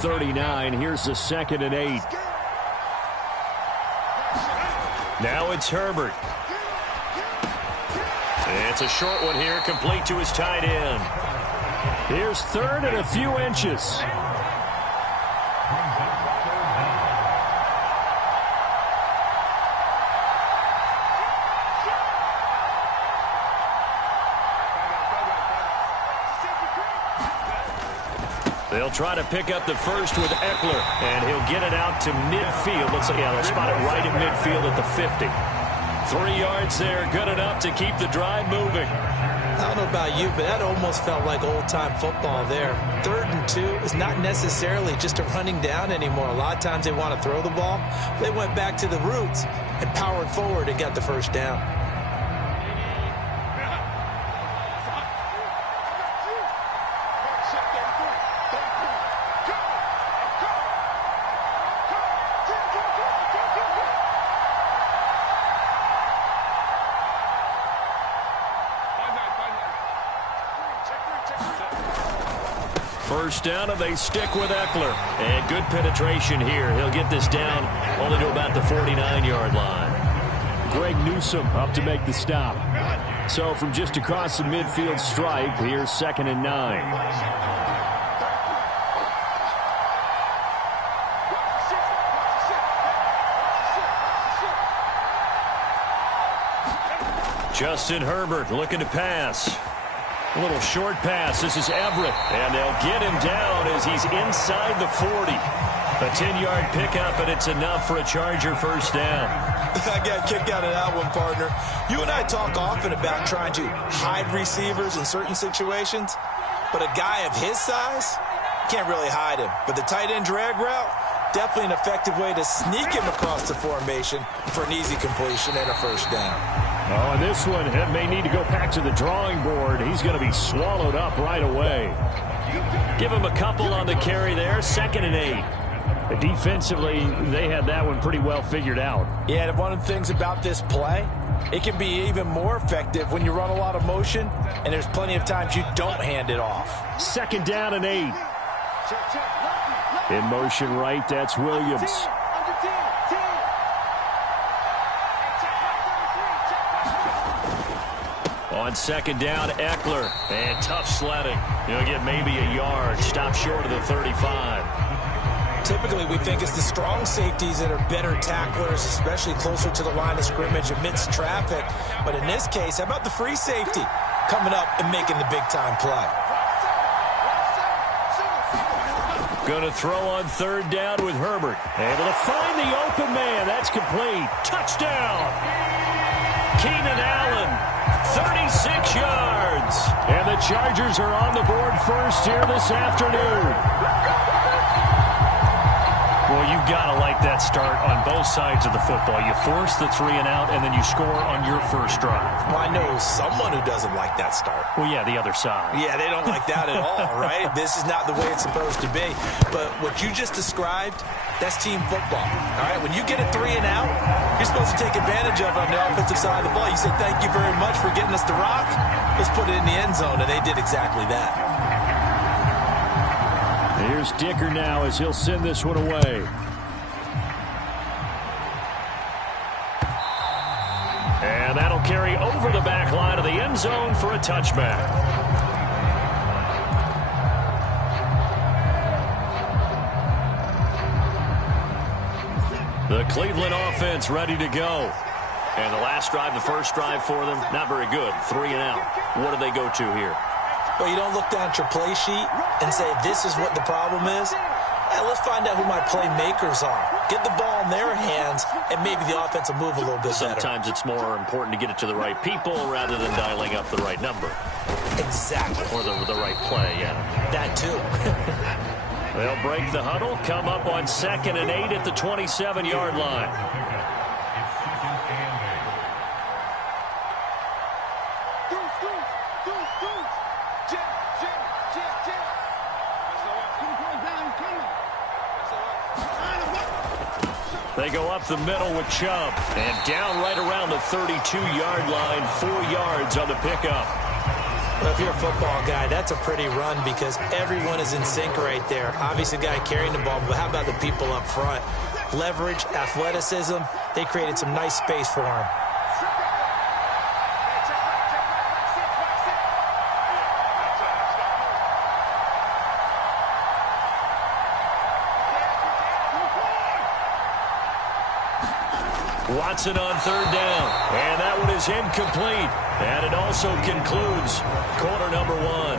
39. Here's the 2nd and 8. Now it's Herbert. It's a short one here, complete to his tight end. Here's 3rd and a few inches. They'll try to pick up the first with Eckler, and he'll get it out to midfield. Looks like, yeah, they'll spot it right at midfield at the 50. 3 yards there, good enough to keep the drive moving. I don't know about you, but that almost felt like old-time football there. 3rd and 2 is not necessarily just a running down anymore. A lot of times they want to throw the ball. They went back to the roots and powered forward and got the first down. First down, and they stick with Eckler. And good penetration here. He'll get this down only to about the 49-yard line. Greg Newsome up to make the stop. So from just across the midfield stripe, here's 2nd and 9. Justin Herbert looking to pass. A little short pass. This is Everett. And they'll get him down as he's inside the 40. A 10-yard pickup, and it's enough for a Charger first down. I got a kick out of that one, partner. You and I talk often about trying to hide receivers in certain situations, but a guy of his size can't really hide him. But the tight end drag route, definitely an effective way to sneak him across the formation for an easy completion and a first down. Oh, and this one may need to go back to the drawing board. He's going to be swallowed up right away. Give him a couple on the carry there. 2nd and 8. Defensively, they had that one pretty well figured out. Yeah, and one of the things about this play, it can be even more effective when you run a lot of motion, and there's plenty of times you don't hand it off. 2nd down and 8. In motion right, that's Williams. On 2nd down, Eckler. And tough sledding. He'll get maybe a yard. Stop short of the 35. Typically, we think it's the strong safeties that are better tacklers, especially closer to the line of scrimmage amidst traffic. But in this case, how about the free safety coming up and making the big-time play? Going to throw on 3rd down with Herbert. Able to find the open man. That's complete. Touchdown. Keenan Allen, 36 yards. And the Chargers are on the board first here this afternoon. Well, you've got to like that start on both sides of the football. You force the 3 and out, and then you score on your first drive. Well, I know someone who doesn't like that start. Well, yeah, the other side. Yeah, they don't like that at all, right? This is not the way it's supposed to be. But what you just described, that's team football, all right? When you get a 3 and out, you're supposed to take advantage of it on the offensive side of the ball. You say, thank you very much for getting us the rock. Let's put it in the end zone, and they did exactly that. Here's Dicker now as he'll send this one away. And that'll carry over the back line of the end zone for a touchback. The Cleveland offense ready to go. And the last drive, the first drive for them, not very good. 3 and out. What do they go to here? Well, you don't look down at your play sheet and say, this is what the problem is. Hey, let's find out who my playmakers are. Get the ball in their hands, and maybe the offense will move a little bit better. Sometimes it's more important to get it to the right people rather than dialing up the right number. Exactly. Or the right play, yeah. That too. They'll break the huddle, come up on 2nd and 8 at the 27-yard line. They go up the middle with Chubb. And down right around the 32-yard line, 4 yards on the pickup. Well, if you're a football guy, that's a pretty run because everyone is in sync right there. Obviously, the guy carrying the ball, but how about the people up front? Leverage, athleticism, they created some nice space for him. Watson on third down, and that one is incomplete. And it also concludes quarter number one.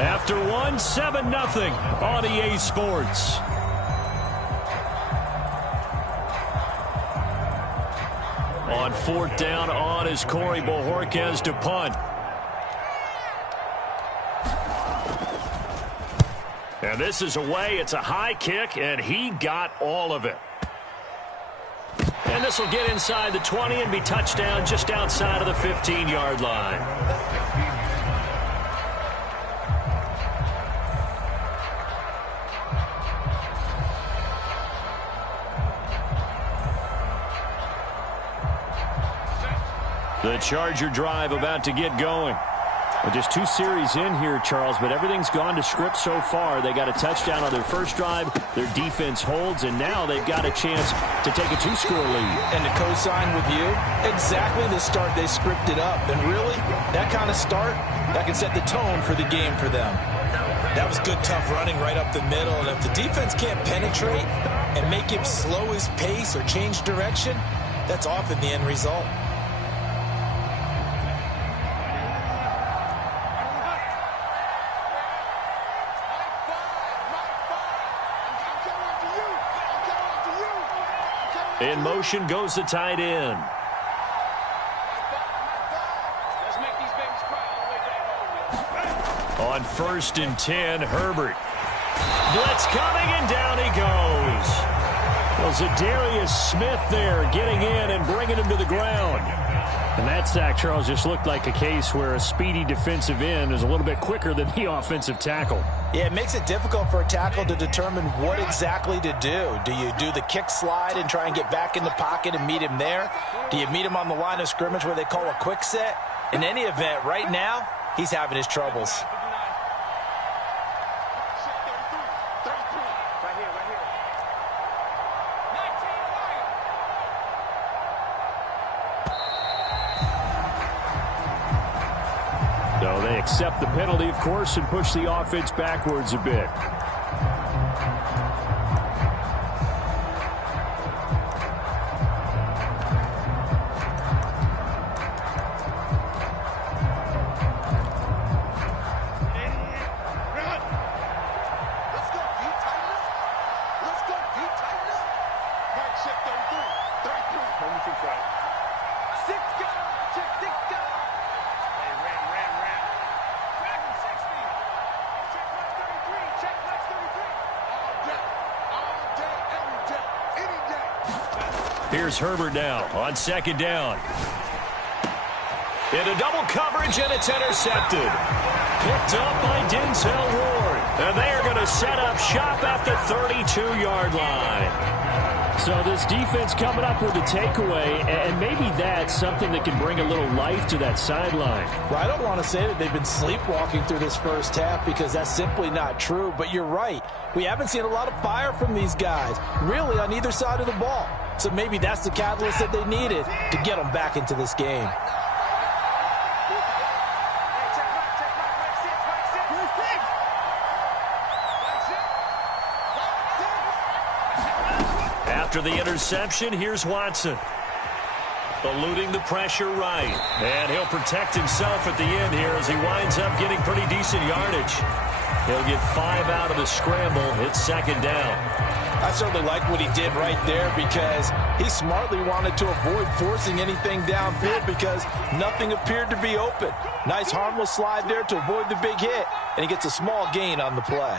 After one, 7-0 on EA Sports. On fourth down, on is Corey Bojorquez to punt. And this is away. It's a high kick, and he got all of it. And this will get inside the 20 and be touchdown just outside of the 15-yard line. The Charger drive about to get going. Well, just 2 series in here, Charles, but everything's gone to script so far. They got a touchdown on their first drive. Their defense holds, and now they've got a chance to take a 2-score lead. And to co-sign with you, exactly the start they scripted up. And really, that kind of start, that can set the tone for the game for them. That was good, tough running right up the middle. And if the defense can't penetrate and make him slow his pace or change direction, that's often the end result. In motion goes the tight end. On 1st and 10, Herbert. Blitz coming, and down he goes. Well, Zadarius Smith there getting in and bringing him to the ground. And that sack, Charles, just looked like a case where a speedy defensive end is a little bit quicker than the offensive tackle. Yeah, it makes it difficult for a tackle to determine what exactly to do. Do you do the kick slide and try and get back in the pocket and meet him there? Do you meet him on the line of scrimmage where they call a quick set? In any event, right now, he's having his troubles. So they accept the penalty, of course, and push the offense backwards a bit. Here's Herbert now on 2nd down. Into double coverage, and it's intercepted. Picked up by Denzel Ward. And they are going to set up shop at the 32-yard line. So this defense coming up with a takeaway, and maybe that's something that can bring a little life to that sideline. Well, I don't want to say that they've been sleepwalking through this first half because that's simply not true, but you're right. We haven't seen a lot of fire from these guys, really, on either side of the ball. So maybe that's the catalyst that they needed to get them back into this game. After the interception, here's Watson. Eluding the pressure right. And he'll protect himself at the end here as he winds up getting pretty decent yardage. He'll get 5 out of the scramble. It's 2nd down. I certainly like what he did right there because he smartly wanted to avoid forcing anything downfield because nothing appeared to be open. Nice harmless slide there to avoid the big hit, and he gets a small gain on the play.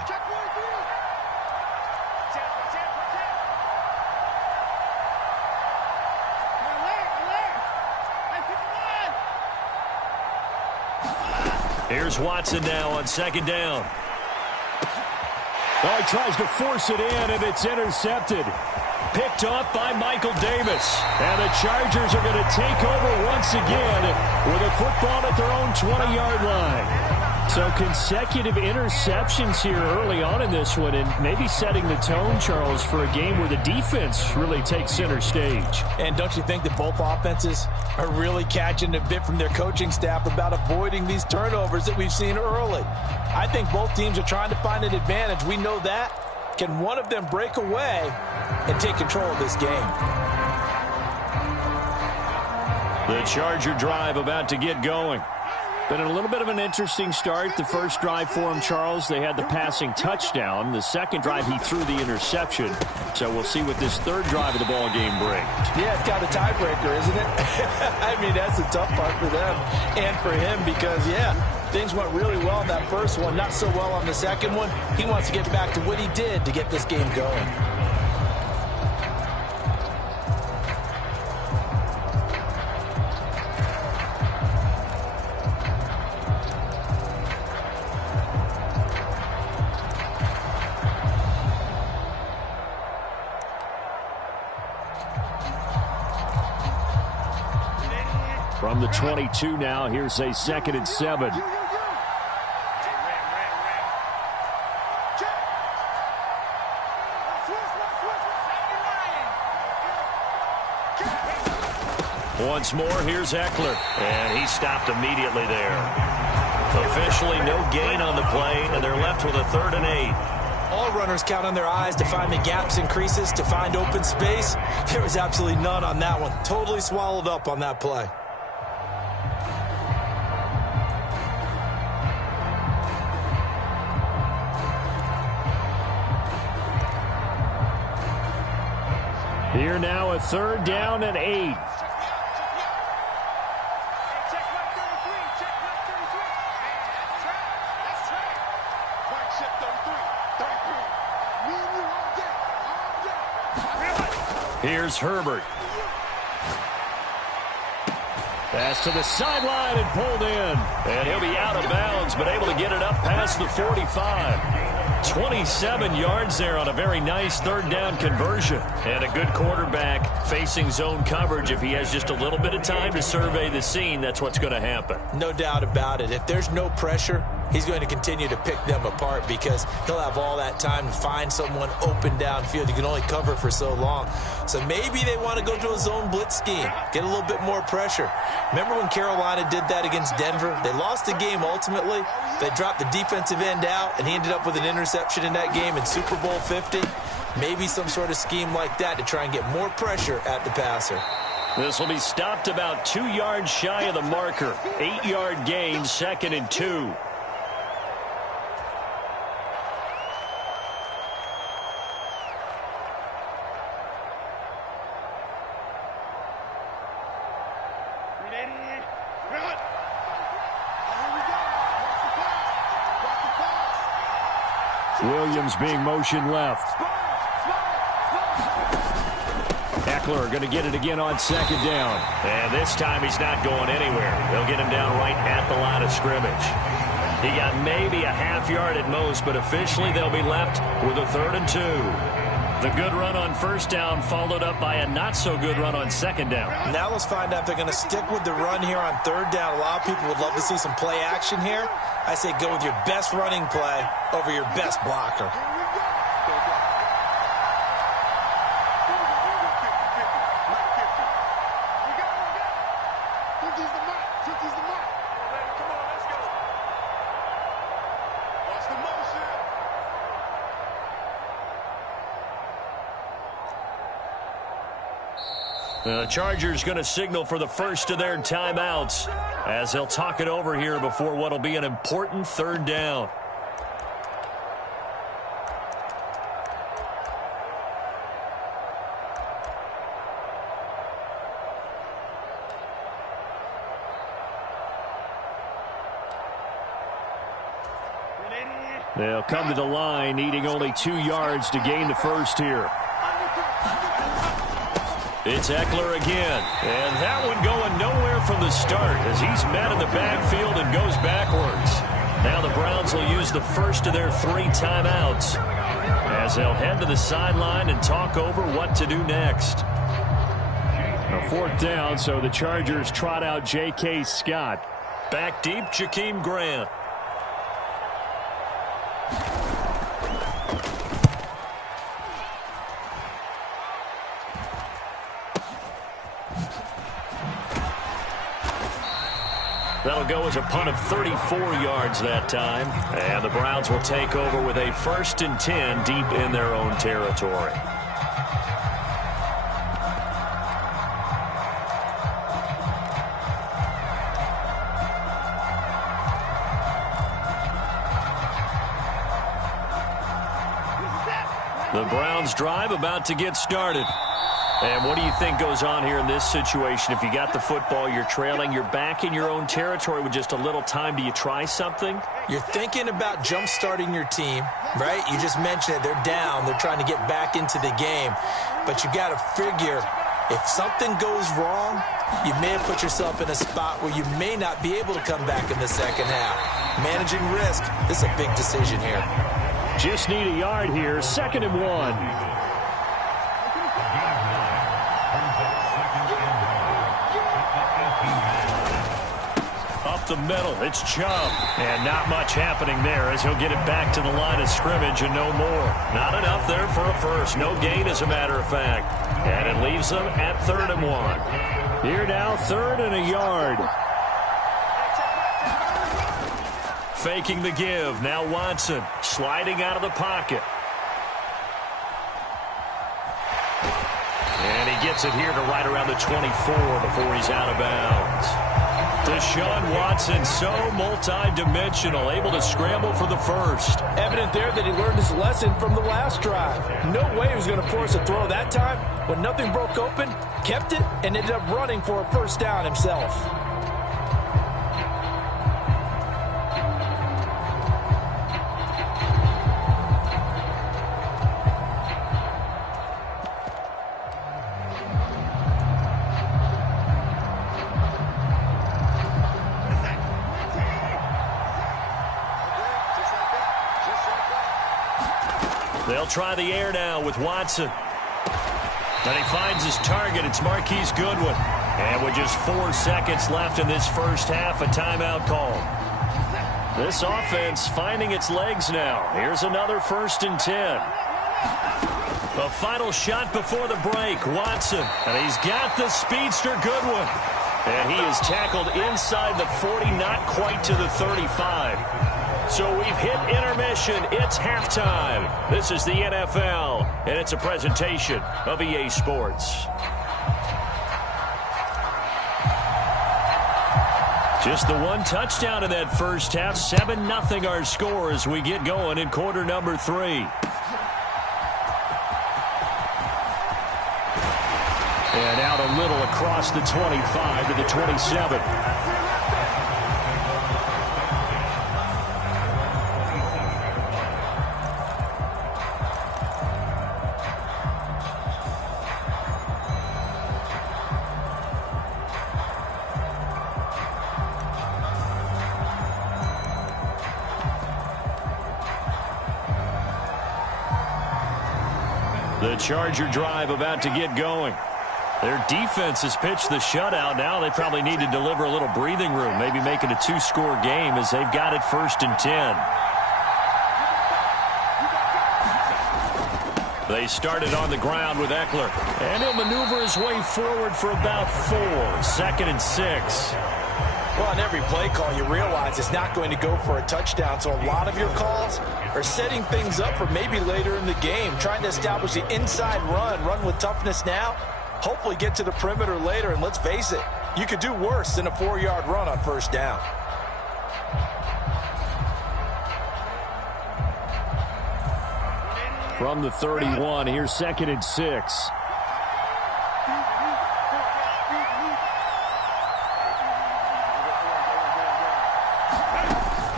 Here's Watson now on 2nd down. Oh, he tries to force it in, and it's intercepted. Picked off by Michael Davis. And the Chargers are going to take over once again with a football at their own 20-yard line. So consecutive interceptions here early on in this one, and maybe setting the tone, Charles, for a game where the defense really takes center stage. And don't you think that both offenses are really catching a bit from their coaching staff about avoiding these turnovers that we've seen early? I think both teams are trying to find an advantage. We know that. Can one of them break away and take control of this game? The Charger drive about to get going. Been a little bit of an interesting start. The first drive for him, Charles, they had the passing touchdown. The second drive, he threw the interception. So we'll see what this third drive of the ball game brings. Yeah, it's got a tiebreaker, isn't it? I mean, that's the tough part for them and for him because, yeah, things went really well in that first one, not so well on the second one. He wants to get back to what he did to get this game going. From the 22 now, here's a 2nd and 7. Once more, here's Eckler. And he stopped immediately there. Officially no gain on the play, and they're left with a 3rd and 8. All runners count on their eyes to find the gaps and creases, to find open space. There was absolutely none on that one. Totally swallowed up on that play. Here now a 3rd down and 8. Here's Herbert. Pass to the sideline and pulled in. And he'll be out of bounds, but able to get it up past the 45. 27 yards there on a very nice 3rd down conversion. And a good quarterback facing zone coverage. If he has just a little bit of time to survey the scene, that's what's going to happen. No doubt about it. If there's no pressure, he's going to continue to pick them apart because he'll have all that time to find someone open downfield. You can only cover for so long. So maybe they want to go to a zone blitz scheme, get a little bit more pressure. Remember when Carolina did that against Denver? They lost the game ultimately. They dropped the defensive end out, and he ended up with an interception in that game in Super Bowl 50. Maybe some sort of scheme like that to try and get more pressure at the passer. This will be stopped about 2 yards shy of the marker. 8-yard gain, 2nd and 2. Williams being motioned left. Eckler going to get it again on 2nd down. And this time he's not going anywhere. They'll get him down right at the line of scrimmage. He got maybe a half yard at most, but officially they'll be left with a 3rd and 2. The good run on 1st down followed up by a not-so-good run on 2nd down. Now let's find out if they're going to stick with the run here on 3rd down. A lot of people would love to see some play action here. I say go with your best running play over your best blocker. The Chargers going to signal for the first of their timeouts as they'll talk it over here before what will be an important 3rd down. They'll come to the line, needing only 2 yards to gain the first here. It's Eckler again, and that one going nowhere from the start as he's met in the backfield and goes backwards. Now the Browns will use the first of their 3 timeouts as they'll head to the sideline and talk over what to do next. A 4th down, so the Chargers trot out J.K. Scott. Back deep, Jakeem Grant. That'll go as a punt of 34 yards that time. And the Browns will take over with a 1st and 10 deep in their own territory. The Browns drive about to get started. And what do you think goes on here in this situation? If you got the football, you're trailing, you're back in your own territory with just a little time. Do you try something? You're thinking about jump-starting your team, right? You just mentioned it. They're down. They're trying to get back into the game. But you got to figure if something goes wrong, you may have put yourself in a spot where you may not be able to come back in the second half. Managing risk, this is a big decision here. Just need a yard here. 2nd and 1. The middle, it's Chubb, and not much happening there as he'll get it back to the line of scrimmage and no more. Not enough there for a first. No gain, as a matter of fact, and it leaves them at 3rd and 1. Here now, 3rd and a yard. Faking the give. Now Watson sliding out of the pocket, and he gets it here to right around the 24 before he's out of bounds. Deshaun Watson, so multi-dimensional, able to scramble for the first. Evident there that he learned his lesson from the last drive. No way he was going to force a throw that time. When nothing broke open, kept it, and ended up running for a first down himself. They'll try the air now with Watson. And he finds his target. It's Marquise Goodwin. And with just 4 seconds left in this first half, a timeout call. This offense finding its legs now. Here's another 1st and 10. A final shot before the break. Watson. And he's got the speedster Goodwin. And he is tackled inside the 40, not quite to the 35. So we've hit intermission. It's halftime. This is the NFL, and it's a presentation of EA Sports. Just the one touchdown in that first half. 7-0 our score as we get going in quarter number 3. And out a little across the 25 to the 27. The Charger drive about to get going. Their defense has pitched the shutout. Now they probably need to deliver a little breathing room, maybe make it a 2-score game as they've got it 1st and 10. They started on the ground with Eckler, and he'll maneuver his way forward for about 4. 2nd and 6. Well, on every play call, you realize it's not going to go for a touchdown, so a lot of your calls are setting things up for maybe later in the game, trying to establish the inside run with toughness now, hopefully get to the perimeter later, and let's face it, you could do worse than a 4-yard run on 1st down. From the 31, here's 2nd and 6.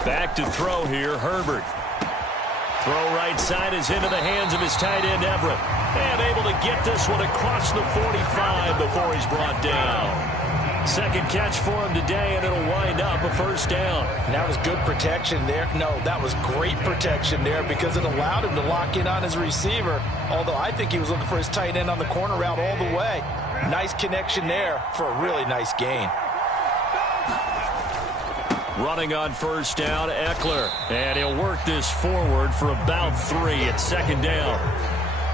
Back to throw here, Herbert. Throw right side is into the hands of his tight end, Everett. And able to get this one across the 45 before he's brought down. Second catch for him today, and it'll wind up a 1st down. And that was good protection there. No, that was great protection there because it allowed him to lock in on his receiver, although I think he was looking for his tight end on the corner route all the way. Nice connection there for a really nice gain. Running on 1st down, Eckler. And he'll work this forward for about 3 at 2nd down.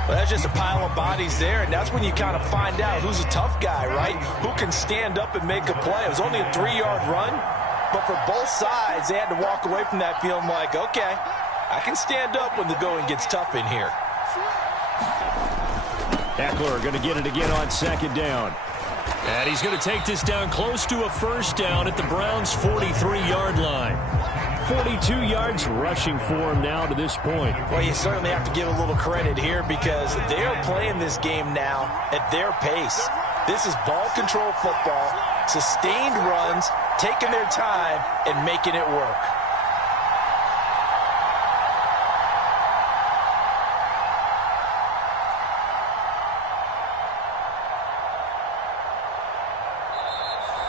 Well, that's just a pile of bodies there, and that's when you kind of find out who's a tough guy, right? Who can stand up and make a play. It was only a 3-yard run, But for both sides, they had to walk away from that feeling like, okay, I can stand up when the going gets tough in here. Eckler going to get it again on second down. And he's going to take this down close to a first down at the Browns' 43-yard line. 42 yards rushing for him now to this point. Well, you certainly have to give a little credit here because they are playing this game now at their pace. This is ball control football, sustained runs, taking their time, and making it work.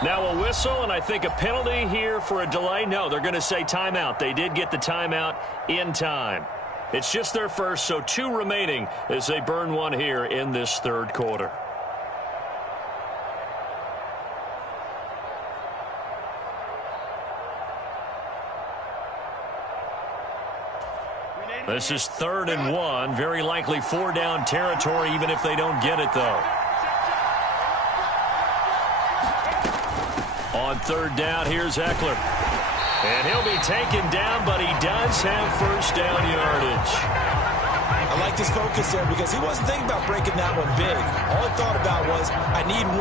Now a whistle, and I think a penalty here for a delay. No, they're going to say timeout. They did get the timeout in time. It's just their first, so 2 remaining as they burn one here in this third quarter. This is 3rd and 1. Very likely 4-down territory, even if they don't get it, though. On 3rd down, here's Eckler. And he'll be taken down, but he does have first down yardage. I like this focus there because he wasn't thinking about breaking that one big. All he thought about was, I need 1.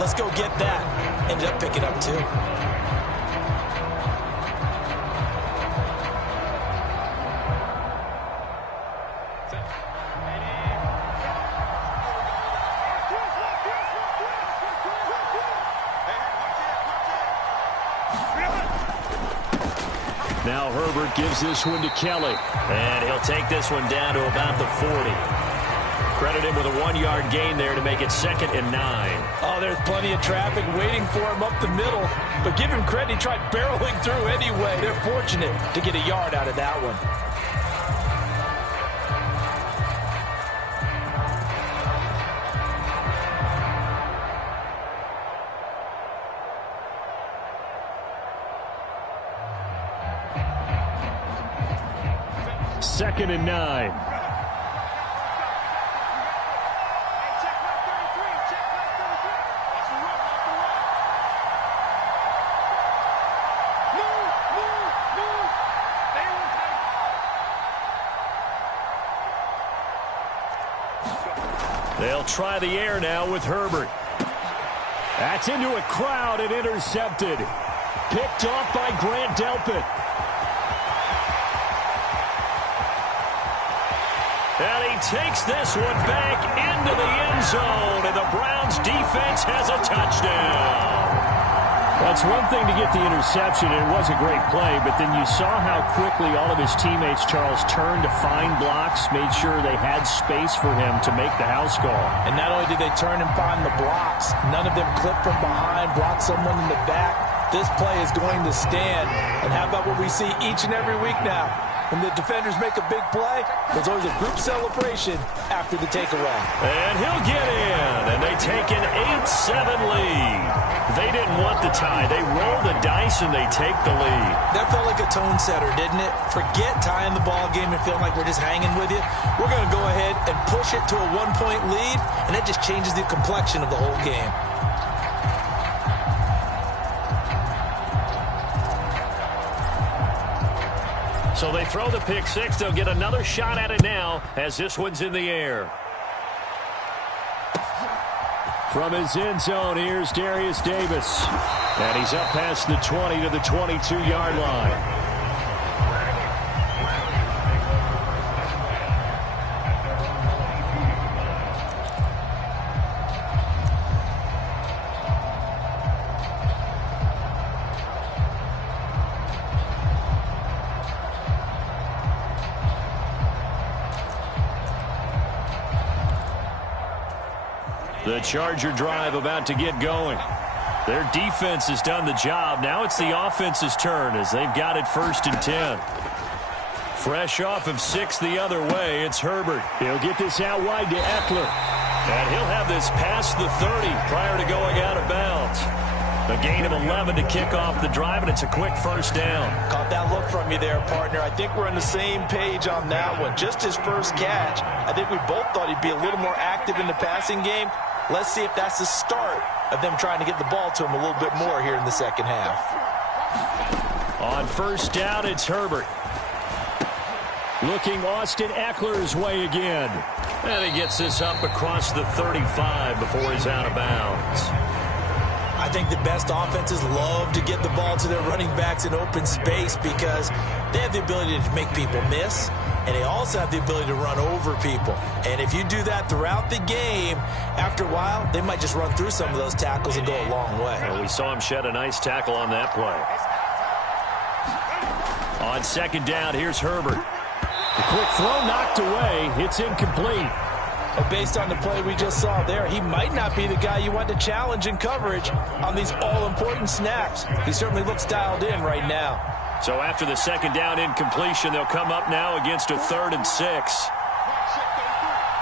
Let's go get that. Ended up picking up 2. Now Herbert gives this one to Kelly. And he'll take this one down to about the 40. Credit him with a 1-yard gain there to make it 2nd and 9. Oh, there's plenty of traffic waiting for him up the middle. But give him credit, he tried barreling through anyway. They're fortunate to get a yard out of that one. Second and 9. They'll try the air now with Herbert. That's into a crowd and intercepted. Picked off by Grant Delpit. And he takes this one back into the end zone, and the Browns defense has a touchdown. That's one thing to get the interception, and it was a great play, but then you saw how quickly all of his teammates, Charles, turned to find blocks, made sure they had space for him to make the house call. And not only did they turn and find the blocks, none of them clipped from behind, blocked someone in the back. This play is going to stand. And how about what we see each and every week now? When the defenders make a big play, there's always a group celebration after the takeaway. And he'll get in, and they take an 8-7 lead. They didn't want the tie. They roll the dice, and they take the lead. That felt like a tone setter, didn't it? Forget tying the ball game and feeling like we're just hanging with you. We're going to go ahead and push it to a 1-point lead, and that just changes the complexion of the whole game. So they throw the pick six. They'll get another shot at it now as this one's in the air. From his end zone, here's Darius Davis. And he's up past the 20 to the 22-yard line. The Charger drive about to get going. Their defense has done the job. Now it's the offense's turn as they've got it 1st and 10. Fresh off of 6 the other way, it's Herbert. He'll get this out wide to Eckler. And he'll have this past the 30 prior to going out of bounds. A gain of 11 to kick off the drive, and it's a quick first down. Caught that look from you there, partner. I think we're on the same page on that one. Just his first catch. I think we both thought he'd be a little more active in the passing game. Let's see if that's the start of them trying to get the ball to him a little bit more here in the second half. On first down, it's Herbert. Looking Austin Eckler's way again. And he gets this up across the 35 before he's out of bounds. I think the best offenses love to get the ball to their running backs in open space because they have the ability to make people miss, and they also have the ability to run over people. And if you do that throughout the game, after a while, they might just run through some of those tackles and go a long way. And we saw him shed a nice tackle on that play. On second down, here's Herbert. The quick throw knocked away. It's incomplete. But based on the play we just saw there, he might not be the guy you want to challenge in coverage on these all-important snaps. He certainly looks dialed in right now. So after the second down incompletion, they'll come up now against a 3rd and 6.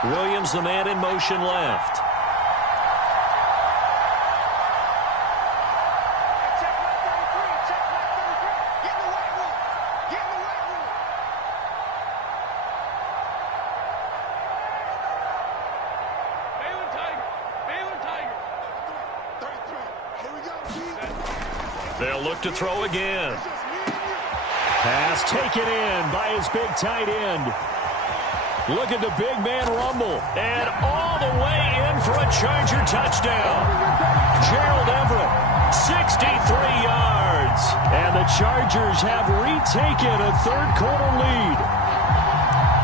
Williams, the man in motion left. They'll look to throw again. Pass taken in by his big tight end. Look at the big man rumble. And all the way in for a Charger touchdown. Gerald Everett, 63 yards. And the Chargers have retaken a third-quarter lead.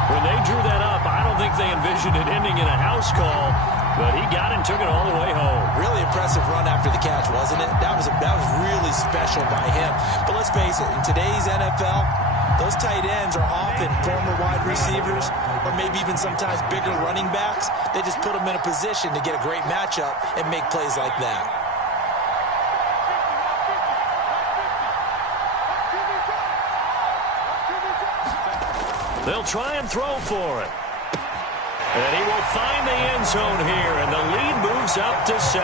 When they drew that up, I don't think they envisioned it ending in a house call. But he got it and took it all the way home. Really impressive run after the catch, wasn't it? That was really special by him. But let's face it, in today's NFL, those tight ends are often former wide receivers or maybe even sometimes bigger running backs. They just put them in a position to get a great matchup and make plays like that. They'll try and throw for it. And he will find the end zone here, and the lead moves up to 7.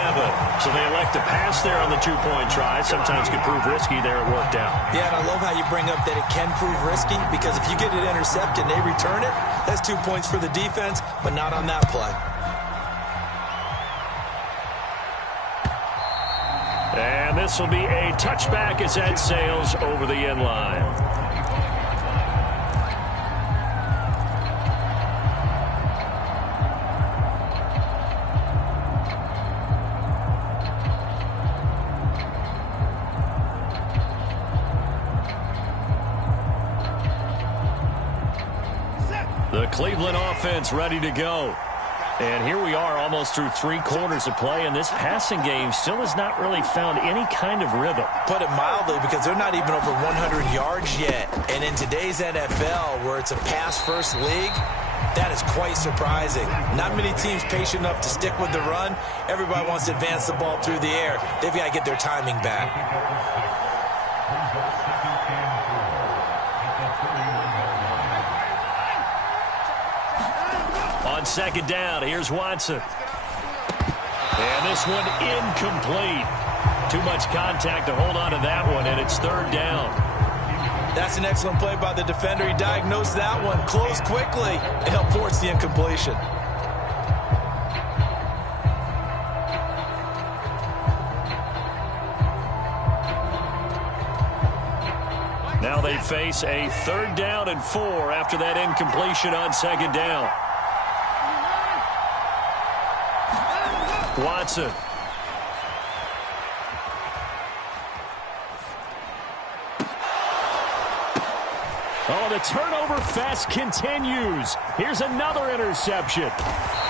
So they elect to pass there on the two-point try. Sometimes could prove risky. There it worked out. Yeah, and I love how you bring up that it can prove risky, because if you get it intercepted and they return it, that's 2 points for the defense, but not on that play. And this will be a touchback as that sails over the end line. The Cleveland offense ready to go. And here we are almost through 3 quarters of play, and this passing game still has not really found any kind of rhythm. Put it mildly, because they're not even over 100 yards yet. And in today's NFL, where it's a pass-first league, that is quite surprising. Not many teams patient enough to stick with the run. Everybody wants to advance the ball through the air. They've got to get their timing back. On second down, here's Watson. And this one incomplete. Too much contact to hold on to that one, and it's 3rd down. That's an excellent play by the defender. He diagnosed that one, closed quickly, and helped force the incompletion. Now they face a 3rd down and 4 after that incompletion on second down. Watson. Oh, the turnover fest continues. Here's another interception.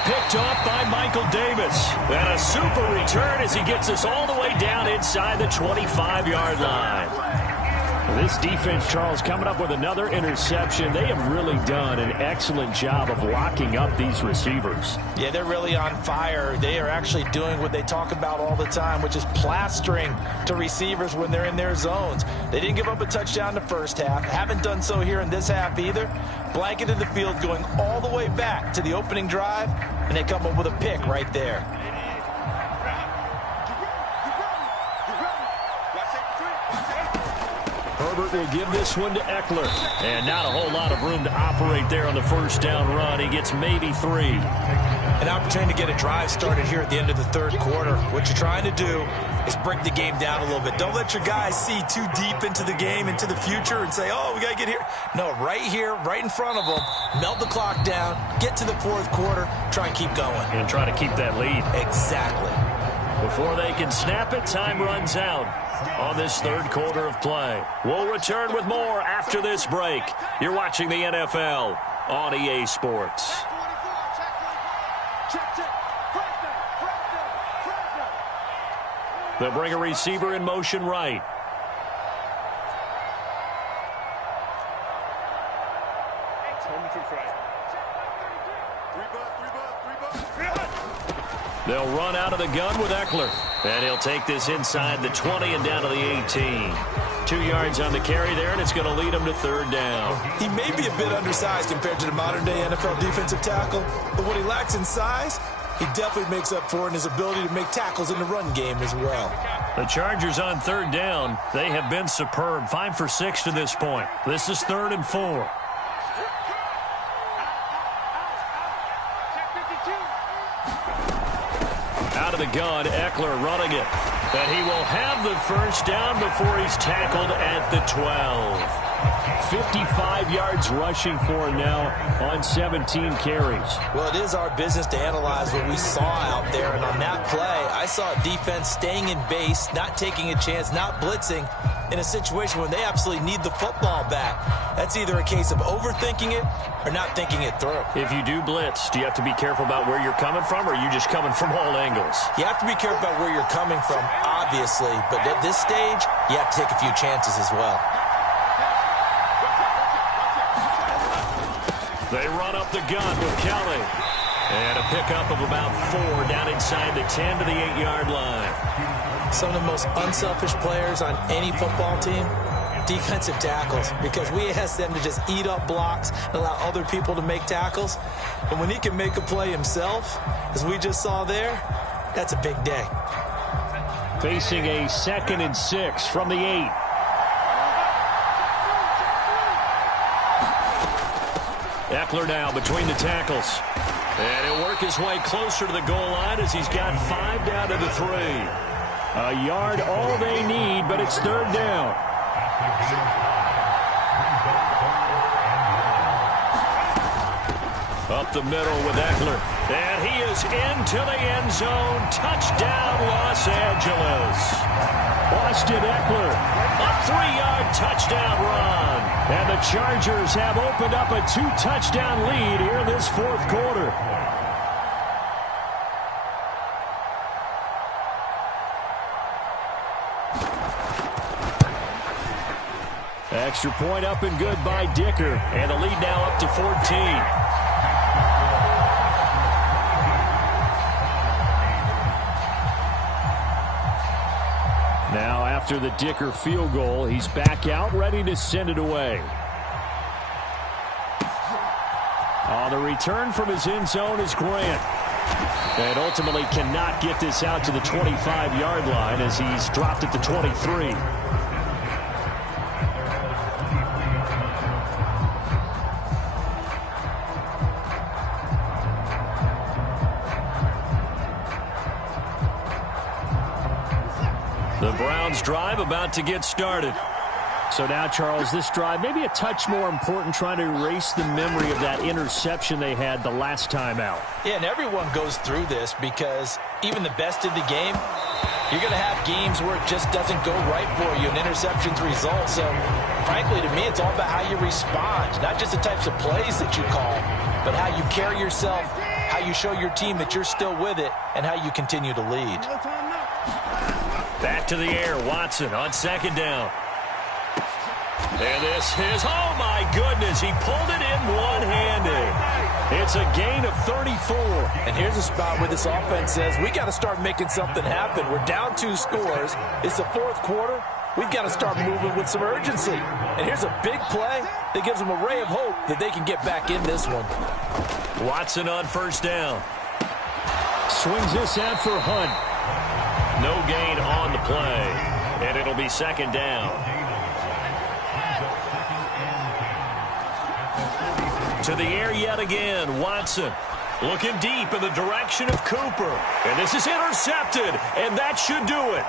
Picked off by Michael Davis. And a super return as he gets us all the way down inside the 25-yard line. This defense, Charles, coming up with another interception. They have really done an excellent job of locking up these receivers. Yeah, they're really on fire. They are actually doing what they talk about all the time, which is plastering to receivers when they're in their zones. They didn't give up a touchdown in the first half. Haven't done so here in this half either. Blanketed the field going all the way back to the opening drive, and they come up with a pick right there. Herbert will give this one to Eckler. And not a whole lot of room to operate there on the first down run. He gets maybe 3. An opportunity to get a drive started here at the end of the third quarter. What you're trying to do is break the game down a little bit. Don't let your guys see too deep into the game, into the future, and say, oh, we got to get here. No, right here, right in front of them, melt the clock down, get to the fourth quarter, try and keep going. And try to keep that lead. Exactly. Before they can snap it, time runs out on this third quarter of play. We'll return with more after this break. You're watching the NFL on EA Sports. They'll bring a receiver in motion right. They'll run out of the gun with Eckler. And he'll take this inside the 20 and down to the 18. 2 yards on the carry there, and it's going to lead him to third down. He may be a bit undersized compared to the modern-day NFL defensive tackle, but what he lacks in size, he definitely makes up for in his ability to make tackles in the run game as well. The Chargers on third down. They have been superb. 5 for 6 to this point. This is 3rd and 4. Out of the gun, Eckler running it. But he will have the first down before he's tackled at the 12. 55 yards rushing for him now on 17 carries. Well, it is our business to analyze what we saw out there. And on that play, I saw a defense staying in base, not taking a chance, not blitzing in a situation where they absolutely need the football back. That's either a case of overthinking it or not thinking it through. If you do blitz, do you have to be careful about where you're coming from, or are you just coming from all angles? You have to be careful about where you're coming from, obviously. But at this stage, you have to take a few chances as well. They run up the gun with Kelly. And a pickup of about 4 down inside the 10 to the 8-yard line. Some of the most unselfish players on any football team, defensive tackles, because we ask them to just eat up blocks and allow other people to make tackles. And when he can make a play himself, as we just saw there, that's a big day. Facing a 2nd and 6 from the 8. Eckler now between the tackles. And he'll work his way closer to the goal line as he's got 5 down to the 3. A yard all they need, but it's third down. Up the middle with Eckler. And he is into the end zone. Touchdown, Los Angeles. Austin Eckler, a 3-yard touchdown run. And the Chargers have opened up a 2-touchdown lead here in this fourth quarter. Extra point up and good by Dicker. And the lead now up to 14. Now, after the Dicker field goal, he's back out, ready to send it away. On the return from his end zone is Grant. And ultimately cannot get this out to the 25-yard line as he's dropped at the 23. The Browns drive about to get started. So now, Charles, this drive maybe a touch more important, trying to erase the memory of that interception they had the last time out. Yeah, and everyone goes through this because even the best in the game, you're going to have games where it just doesn't go right for you, and interceptions result. So, frankly, to me, it's all about how you respond, not just the types of plays that you call, but how you carry yourself, how you show your team that you're still with it, and how you continue to lead. Back to the air, Watson on second down. And this is, oh my goodness, he pulled it in one-handed. It's a gain of 34. And here's a spot where this offense says, we got to start making something happen. We're down 2 scores. It's the fourth quarter. We've got to start moving with some urgency. And here's a big play that gives them a ray of hope that they can get back in this one. Watson on first down. Swings this out for Hunt. No gain on the play. And it'll be second down. To the air yet again. Watson looking deep in the direction of Cooper. And this is intercepted, and that should do it.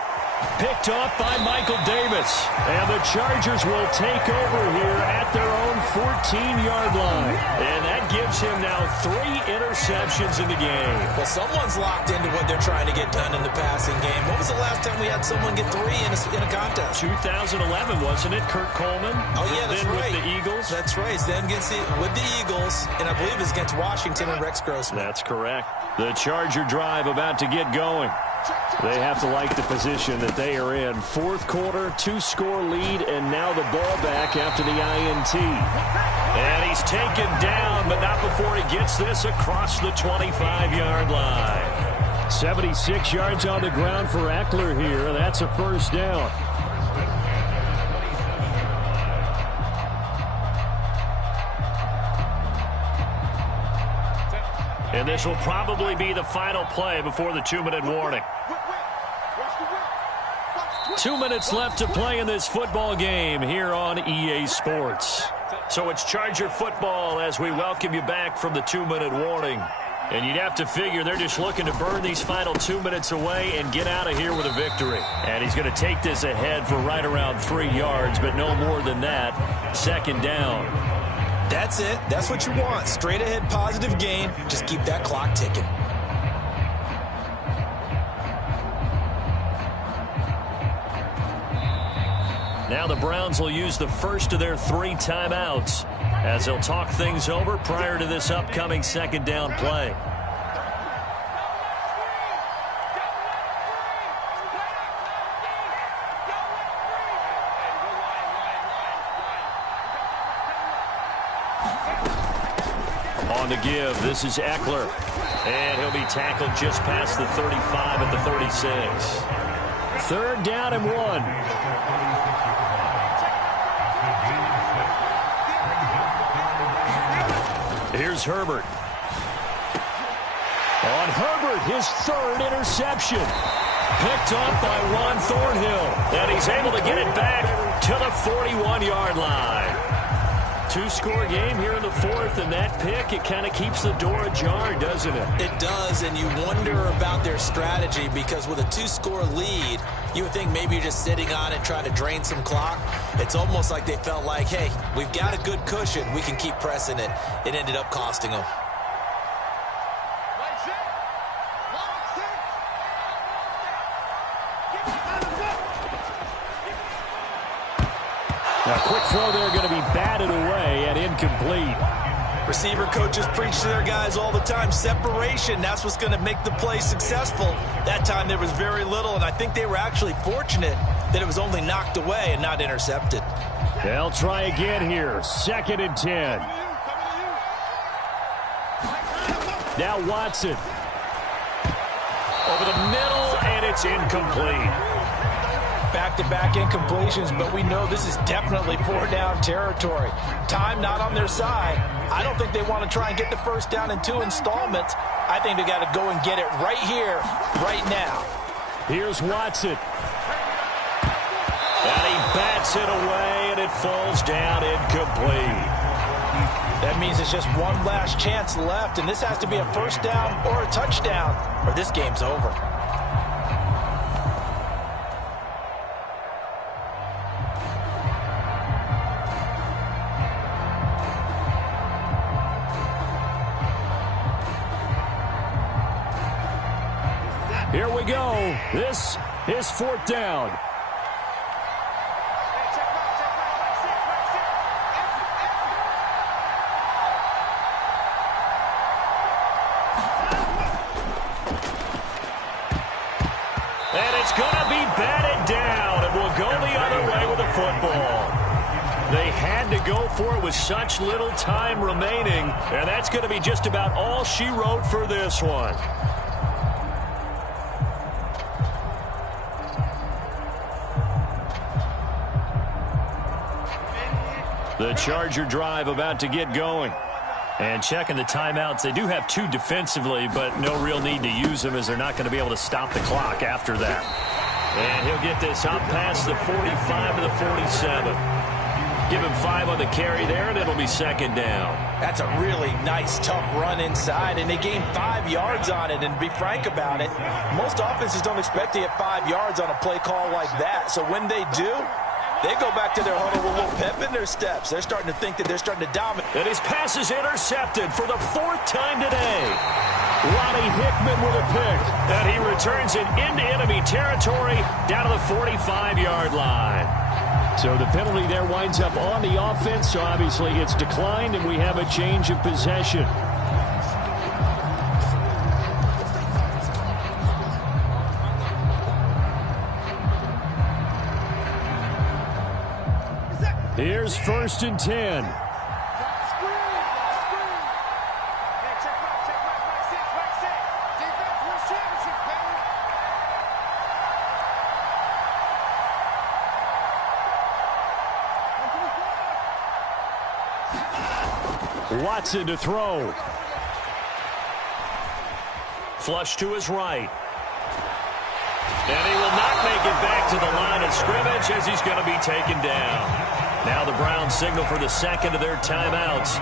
Picked off by Michael Davis. And the Chargers will take over here at their own 14-yard line. And that gives him now 3 interceptions in the game. Well, someone's locked into what they're trying to get done in the passing game. When was the last time we had someone get 3 in a contest? 2011, wasn't it? Kurt Coleman? Oh, yeah, that's then right. With the Eagles? That's right. Then with the Eagles, and I believe it's against Washington and Rex Grossman. That's correct. The Charger drive about to get going. They have to like the position that they are in. Fourth quarter, 2-score lead, and now the ball back after the INT. And he's taken down, but not before he gets this across the 25-yard line. 76 yards on the ground for Eckler here. That's a first down. And this will probably be the final play before the 2-minute warning. 2 minutes left to play in this football game here on EA Sports. So it's Charger football as we welcome you back from the 2-minute warning. And you'd have to figure they're just looking to burn these final 2 minutes away and get out of here with a victory. And he's going to take this ahead for right around 3 yards, but no more than that. Second down. That's it. That's what you want. Straight ahead positive gain. Just keep that clock ticking. Now the Browns will use the first of their 3 timeouts as they'll talk things over prior to this upcoming second down play. On the give, this is Eckler. And he'll be tackled just past the 35 at the 36. Third down and 1. Here's Herbert. On Herbert, his 3rd interception. Picked off by Juan Thornhill. And he's able to get it back to the 41-yard line. 2-score game here in the 4th, and that pick, it kind of keeps the door ajar, doesn't it? It does, and you wonder about their strategy because with a 2-score lead, you would think maybe you're just sitting on it trying to drain some clock. It's almost like they felt like, hey, we've got a good cushion. We can keep pressing it. It ended up costing them. A quick throw there going to be batted away and incomplete. Receiver coaches preach to their guys all the time. Separation, that's what's going to make the play successful. That time there was very little, and I think they were actually fortunate that it was only knocked away and not intercepted. They'll try again here. 2nd and 10. Now Watson. Over the middle, and it's incomplete. Back-to-back incompletions, but we know this is definitely 4-down territory. Time not on their side. I don't think they want to try and get the first down in 2 installments. I think they got to go and get it right here, right now. Here's Watson. And he bats it away, and it falls down incomplete. That means it's just one last chance left, and this has to be a first down or a touchdown, or this game's over. Here we go. This is 4th down. And it's going to be batted down, and we'll go the other way with the football. They had to go for it with such little time remaining, and that's going to be just about all she wrote for this one. The Charger drive about to get going. And checking the timeouts, they do have 2 defensively, but no real need to use them as they're not going to be able to stop the clock after that. And he'll get this up past the 45 to the 47. Give him 5 on the carry there, and it'll be second down. That's a really nice, tough run inside, and they gained 5 yards on it. And to be frank about it, most offenses don't expect to get 5 yards on a play call like that. So when they do, they go back to their huddle with a little pep in their steps. They're starting to think that they're starting to dominate. And his pass is intercepted for the 4th time today. Ronnie Hickman with a pick. And he returns it into enemy territory down to the 45-yard line. So the penalty there winds up on the offense. So obviously it's declined, and we have a change of possession. Here's 1st and 10. Watson to throw. Flush to his right. And he will not make it back to the line of scrimmage as he's going to be taken down. Now the Browns signal for the second of their timeouts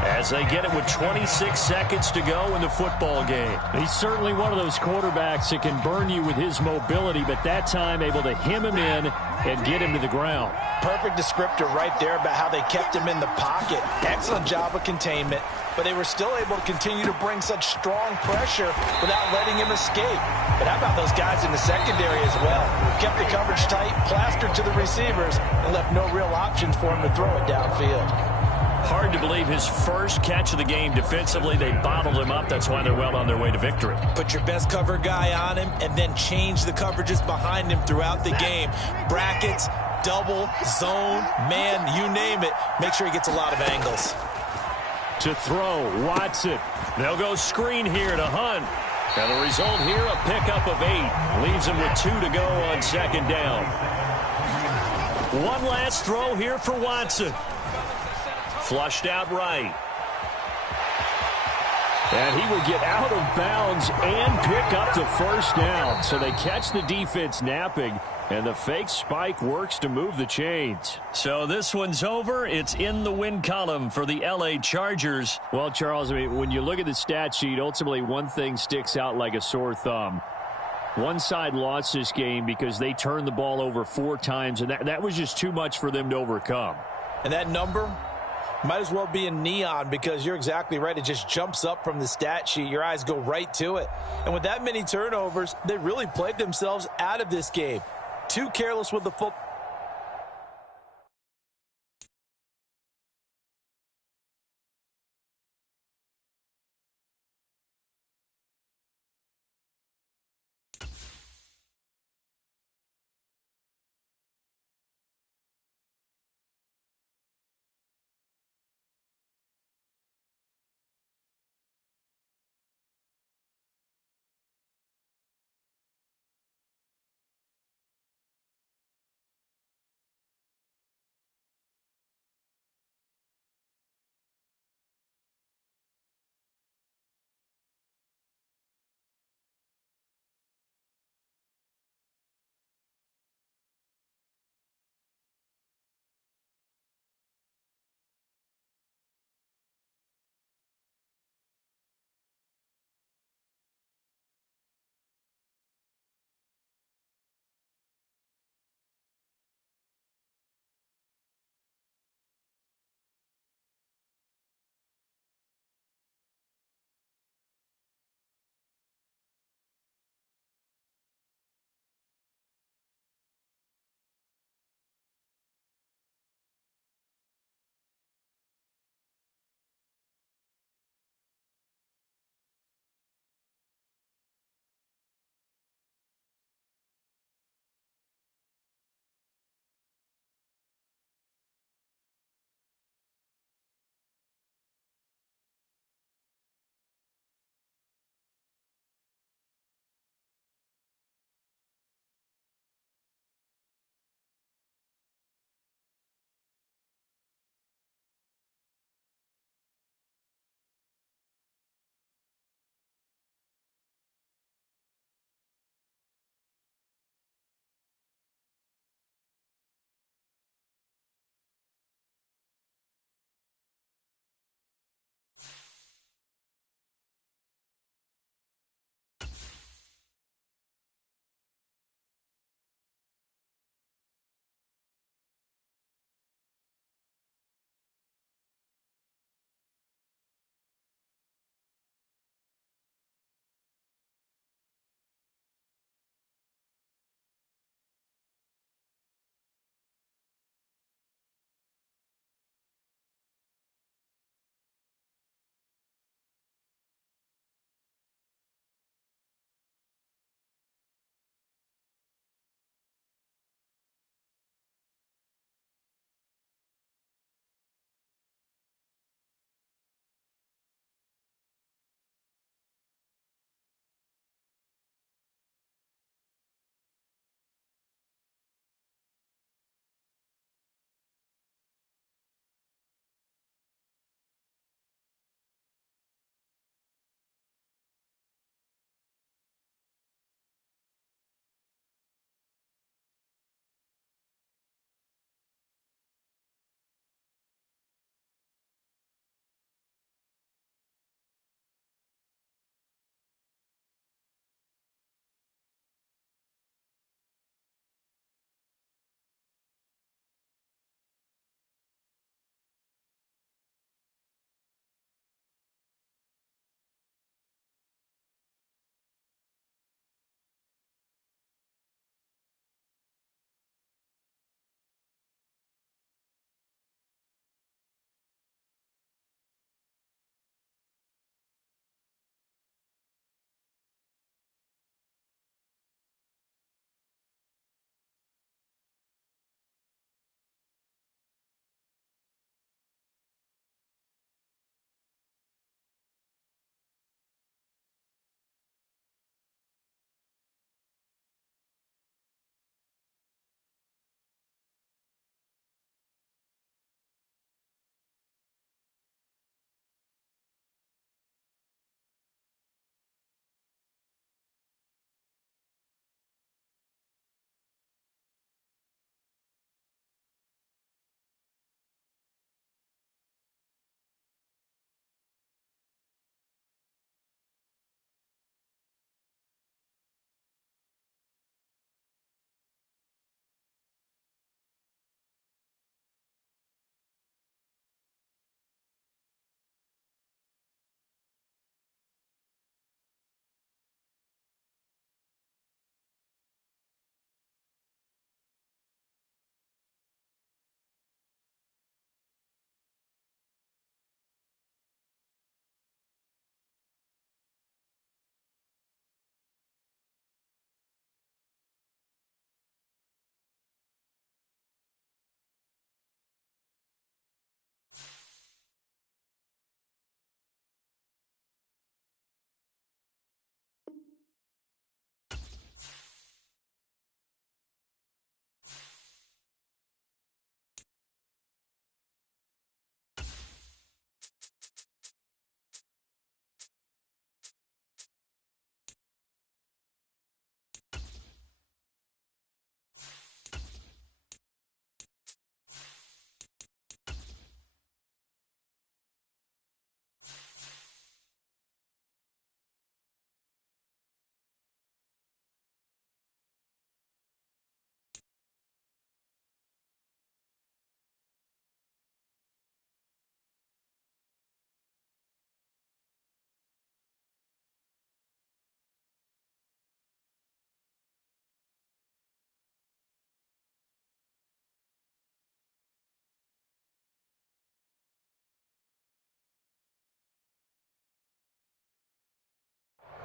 as they get it with 26 seconds to go in the football game. He's certainly one of those quarterbacks that can burn you with his mobility, but that time able to hem him in and get him to the ground. Perfect descriptor right there about how they kept him in the pocket. Excellent job of containment, but they were still able to continue to bring such strong pressure without letting him escape. But how about those guys in the secondary as well? Kept the coverage tight, plastered to the receivers, and left no real options for him to throw it downfield. Hard to believe his first catch of the game defensively. They bottled him up. That's why they're well on their way to victory. Put your best cover guy on him and then change the coverages behind him throughout the game. Brackets, double, zone, man, you name it. Make sure he gets a lot of angles. To throw, Watson. They'll go screen here to Hunt. And the result here, a pickup of 8. Leaves him with 2 to go on second down. One last throw here for Watson. Flushed out right. And he will get out of bounds and pick up the first down. So they catch the defense napping, and the fake spike works to move the chains. So this one's over. It's in the win column for the L.A. Chargers. Well, Charles, I mean, when you look at the stat sheet, ultimately one thing sticks out like a sore thumb. One side lost this game because they turned the ball over 4 times, and that was just too much for them to overcome. And that number might as well be in neon, because you're exactly right. It just jumps up from the stat sheet. Your eyes go right to it. And with that many turnovers, they really played themselves out of this game. Too careless with the football.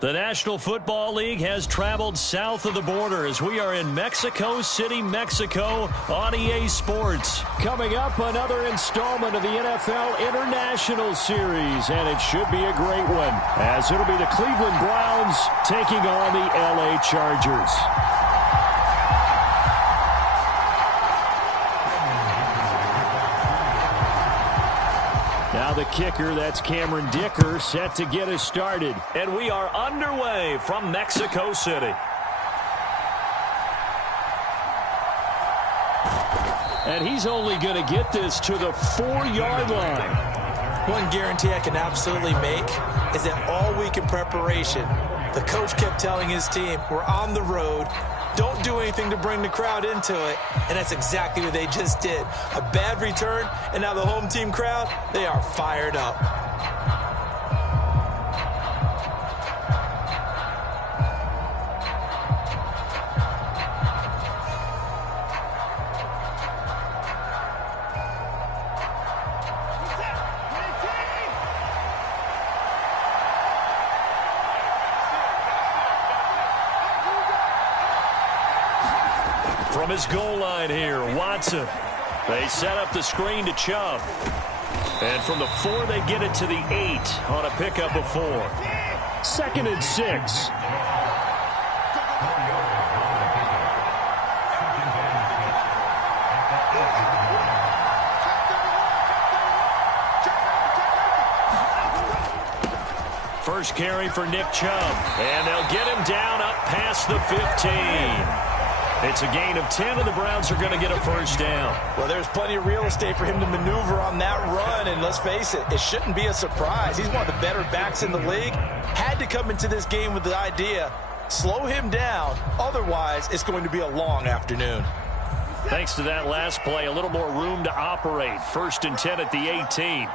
The National Football League has traveled south of the border as we are in Mexico City, Mexico on EA Sports. Coming up, another installment of the NFL International Series, and it should be a great one as it'll be the Cleveland Browns taking on the LA Chargers. Now the kicker, that's Cameron Dicker, set to get us started. And we are underway from Mexico City. And he's only going to get this to the 4-yard line. One guarantee I can absolutely make is that all week in preparation, the coach kept telling his team, we're on the road. Don't do anything to bring the crowd into it. And that's exactly what they just did. A bad return, and now the home team crowd, they are fired up. From his goal line here, Watson. They set up the screen to Chubb. And from the 4, they get it to the 8 on a pickup of 4. 2nd and 6. First carry for Nick Chubb. And they'll get him down up past the 15. It's a gain of 10, and the Browns are going to get a first down. Well, there's plenty of real estate for him to maneuver on that run, and let's face it, it shouldn't be a surprise. He's one of the better backs in the league. Had to come into this game with the idea, slow him down, otherwise it's going to be a long afternoon. Thanks to that last play, a little more room to operate. 1st and 10 at the 18.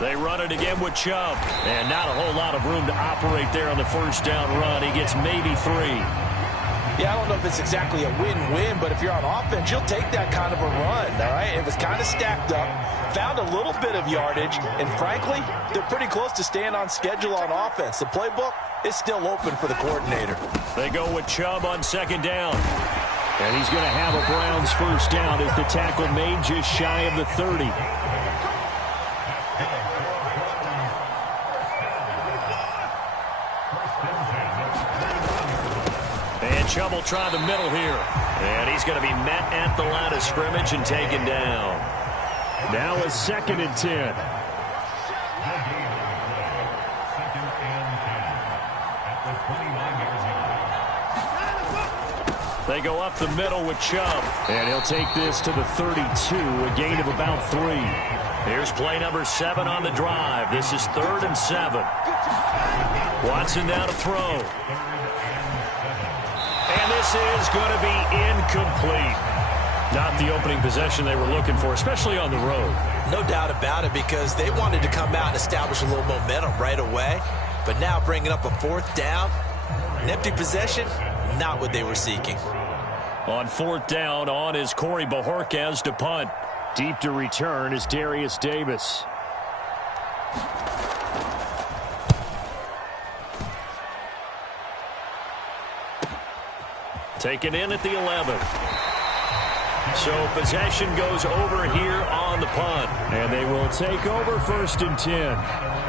They run it again with Chubb. And not a whole lot of room to operate there on the first down run. He gets maybe 3. Yeah, I don't know if it's exactly a win-win, but if you're on offense, you'll take that kind of a run, all right? It was kind of stacked up, found a little bit of yardage, and frankly, they're pretty close to staying on schedule on offense. The playbook is still open for the coordinator. They go with Chubb on 2nd down. And he's going to have a Browns first down as the tackle made just shy of the 30. Chubb will try the middle here. And he's going to be met at the line of scrimmage and taken down. Now a 2nd and 10. They go up the middle with Chubb. And he'll take this to the 32, a gain of about 3. Here's play number 7 on the drive. This is 3rd and 7. Watson down to throw. And this is going to be incomplete. Not the opening possession they were looking for, especially on the road. No doubt about it, because they wanted to come out and establish a little momentum right away. But now bringing up a 4th down, an empty possession, not what they were seeking. On 4th down, on is Corey Bojorquez to punt. Deep to return is Darius Davis. Taken in at the 11. So possession goes over here on the punt. And they will take over 1st and 10.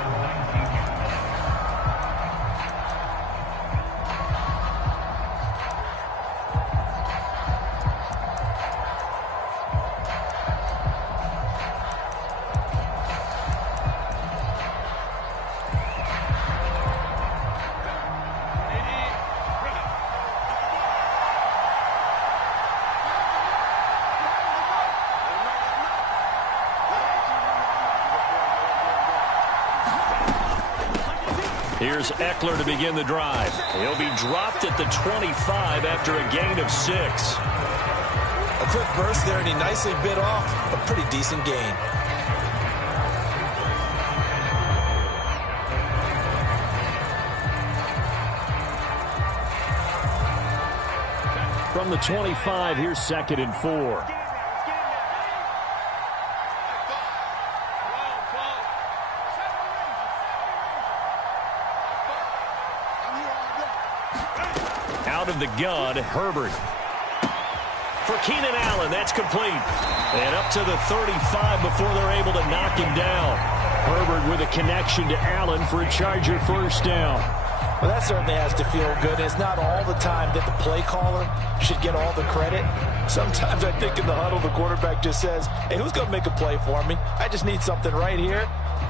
Here's Eckler to begin the drive. He'll be dropped at the 25 after a gain of 6. A quick burst there, and he nicely bit off a pretty decent gain. From from the 25. Here's 2nd and 4. Out of the gun, Herbert. For Keenan Allen, that's complete. And up to the 35 before they're able to knock him down. Herbert with a connection to Allen for a Charger first down. Well, that certainly has to feel good. It's not all the time that the play caller should get all the credit. Sometimes I think in the huddle, the quarterback just says, hey, who's going to make a play for me? I just need something right here.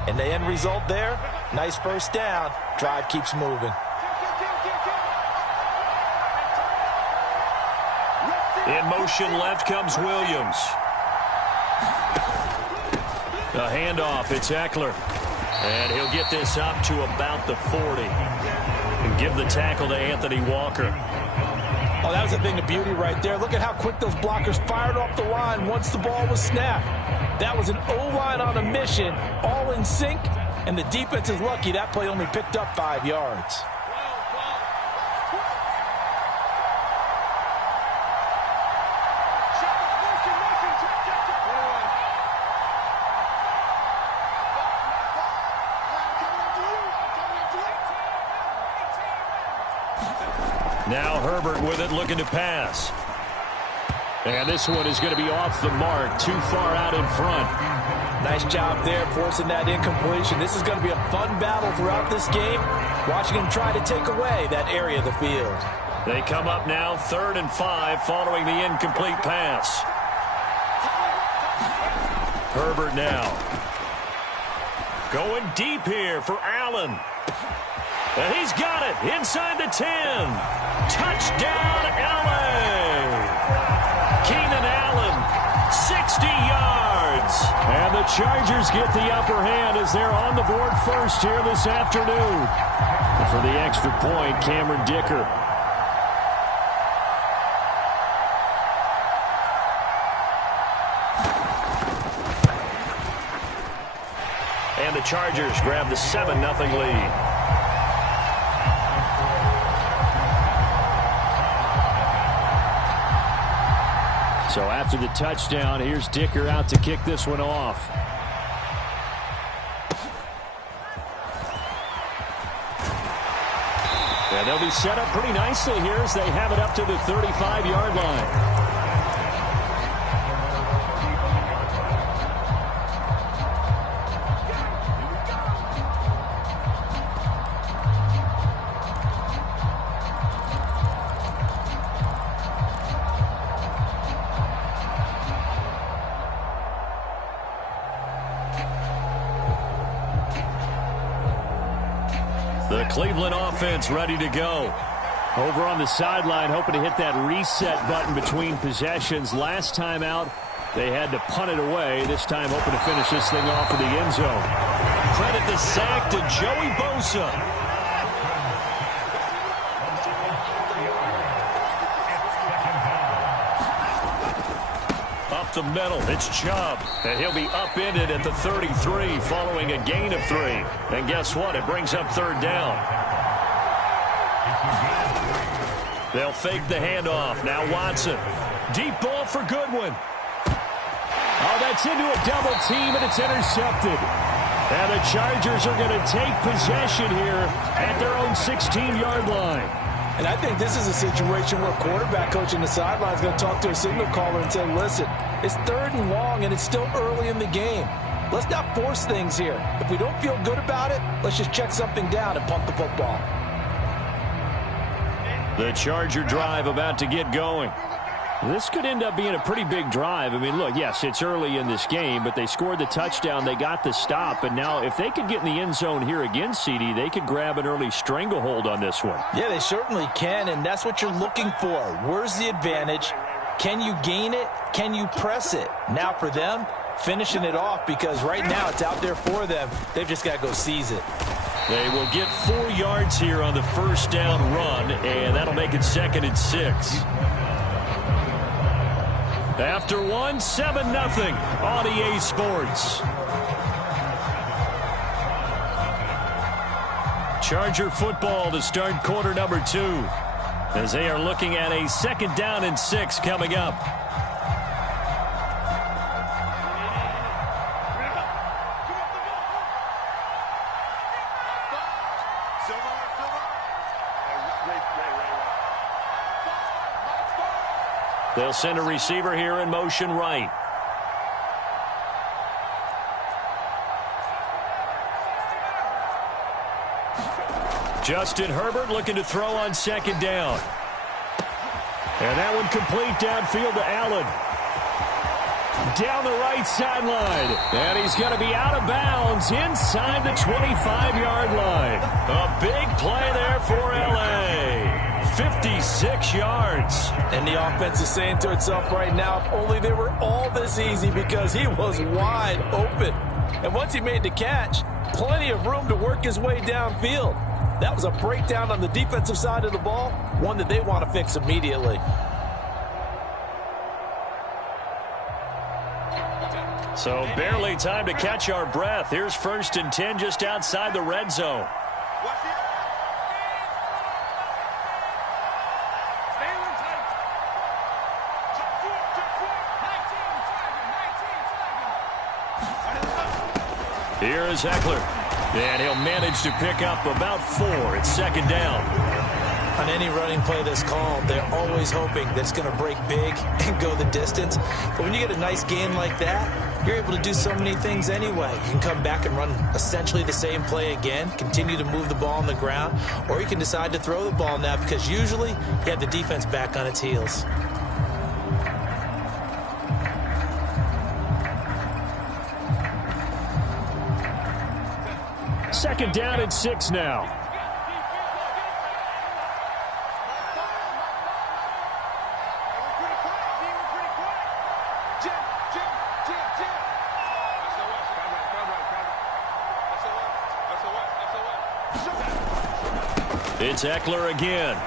And the end result there, nice first down. Drive keeps moving. In motion left comes Williams. A handoff, it's Eckler. And he'll get this up to about the 40. And give the tackle to Anthony Walker. Oh, that was a thing of beauty right there. Look at how quick those blockers fired off the line once the ball was snapped. That was an O-line on a mission, all in sync, and the defense is lucky that play only picked up 5 yards. Now Herbert with it, looking to pass. And this one is going to be off the mark, too far out in front. Nice job there, forcing that incompletion. This is going to be a fun battle throughout this game, watching him try to take away that area of the field. They come up now, 3rd and 5, following the incomplete pass. Herbert now. Going deep here for Allen. And he's got it inside the 10. Touchdown, LA. Keenan Allen, 60 yards. And the Chargers get the upper hand as they're on the board first here this afternoon. And for the extra point, Cameron Dicker. And the Chargers grab the 7-0 lead. So after the touchdown, here's Dicker out to kick this one off. And they'll be set up pretty nicely here as they have it up to the 35-yard line. The Cleveland offense ready to go. Over on the sideline, hoping to hit that reset button between possessions. Last time out, they had to punt it away. This time, hoping to finish this thing off in the end zone. Credit the sack to Joey Bosa. Up the middle, it's Chubb. And he'll be upended at the 33 following a gain of 3. And guess what? It brings up 3rd down. They'll fake the handoff. Now Watson. Deep ball for Goodwin. Oh, that's into a double team, and it's intercepted. And the Chargers are going to take possession here at their own 16-yard line. And I think this is a situation where quarterback coach in the sideline is going to talk to a signal caller and say, listen, it's 3rd and long, and it's still early in the game. Let's not force things here. If we don't feel good about it, let's just check something down and punt the football. The Charger drive about to get going. This could end up being a pretty big drive. I mean, look, yes, it's early in this game, but they scored the touchdown. They got the stop. And now if they could get in the end zone here again, CD, they could grab an early stranglehold on this one. Yeah, they certainly can, and that's what you're looking for. Where's the advantage? Can you gain it? Can you press it? Now for them, finishing it off, because right now it's out there for them. They've just got to go seize it. They will get 4 yards here on the first down run, and that'll make it 2nd and 6. After 1, 7-0 on EA Sports. Charger football to start quarter number 2. as they are looking at a 2nd down and 6 coming up. They'll send a receiver here in motion right. Justin Herbert looking to throw on 2nd down. And that one complete downfield to Allen. Down the right sideline. And he's going to be out of bounds inside the 25-yard line. A big play there for L.A. 56 yards. And the offense is saying to itself right now, if only they were all this easy, because he was wide open. And once he made the catch, plenty of room to work his way downfield. That was a breakdown on the defensive side of the ball, one that they want to fix immediately. So barely time to catch our breath. Here's 1st and 10 just outside the red zone. Here is Eckler. And he'll manage to pick up about 4 at 2nd down. On any running play that's called, they're always hoping that it's going to break big and go the distance. But when you get a nice gain like that, you're able to do so many things anyway. You can come back and run essentially the same play again, continue to move the ball on the ground, or you can decide to throw the ball now, because usually you have the defense back on its heels. Second down and 6 now. It's Eckler again.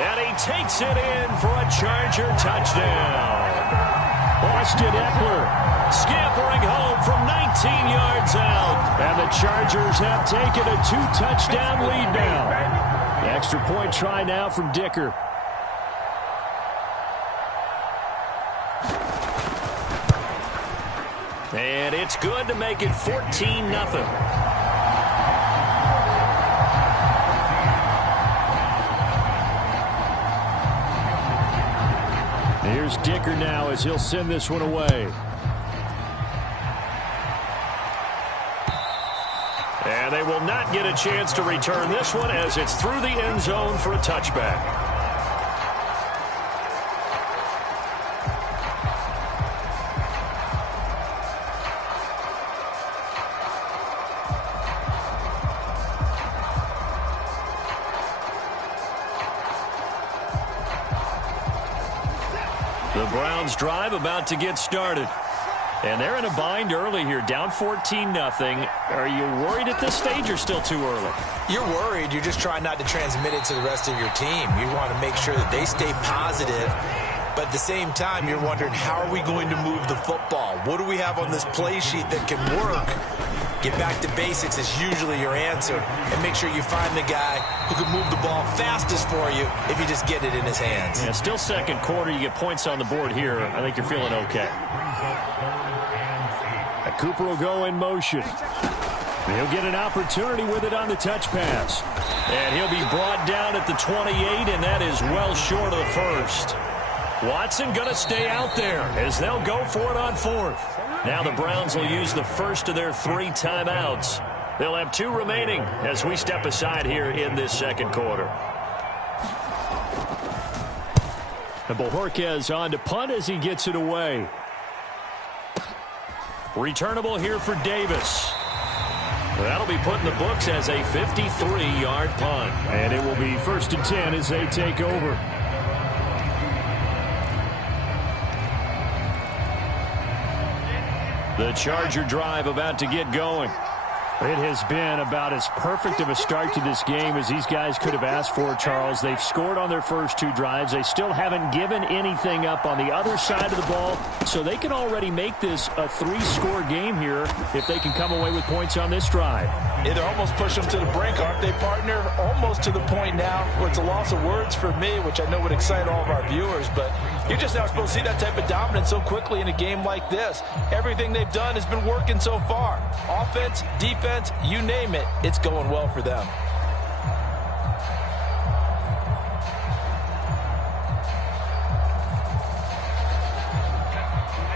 And he takes it in for a Charger touchdown. Austin Eckler scampering home from 19 yards out. And the Chargers have taken a 2-touchdown lead now. The extra point try now from Dicker. And it's good to make it 14-0. Here's Dicker now as he'll send this one away. And they will not get a chance to return this one as it's through the end zone for a touchback. The Browns drive about to get started. And they're in a bind early here, down 14-0. Are you worried at this stage or still too early? You're worried. You're just trying not to transmit it to the rest of your team. You want to make sure that they stay positive. But at the same time, you're wondering, how are we going to move the football? What do we have on this play sheet that can work? Get back to basics is usually your answer. And make sure you find the guy who can move the ball fastest for you if you just get it in his hands. Yeah, still second quarter. You get points on the board here. I think you're feeling okay. Cooper will go in motion. He'll get an opportunity with it on the touch pass. And he'll be brought down at the 28, and that is well short of the first. Watson going to stay out there as they'll go for it on 4th. Now the Browns will use the first of their 3 timeouts. They'll have 2 remaining as we step aside here in this second quarter. And Bojorquez on to punt as he gets it away. Returnable here for Davis. That'll be put in the books as a 53-yard punt. And it will be 1st and 10 as they take over. The Charger drive about to get going. It has been about as perfect of a start to this game as these guys could have asked for, Charles. They've scored on their first 2 drives. They still haven't given anything up on the other side of the ball, so they can already make this a 3-score game here if they can come away with points on this drive. It'll almost push them to the brink, aren't they, partner? Almost to the point now where it's a loss of words for me, which I know would excite all of our viewers, but you're just not supposed to see that type of dominance so quickly in a game like this. Everything they've done has been working so far. Offense, defense, you name it, it's going well for them.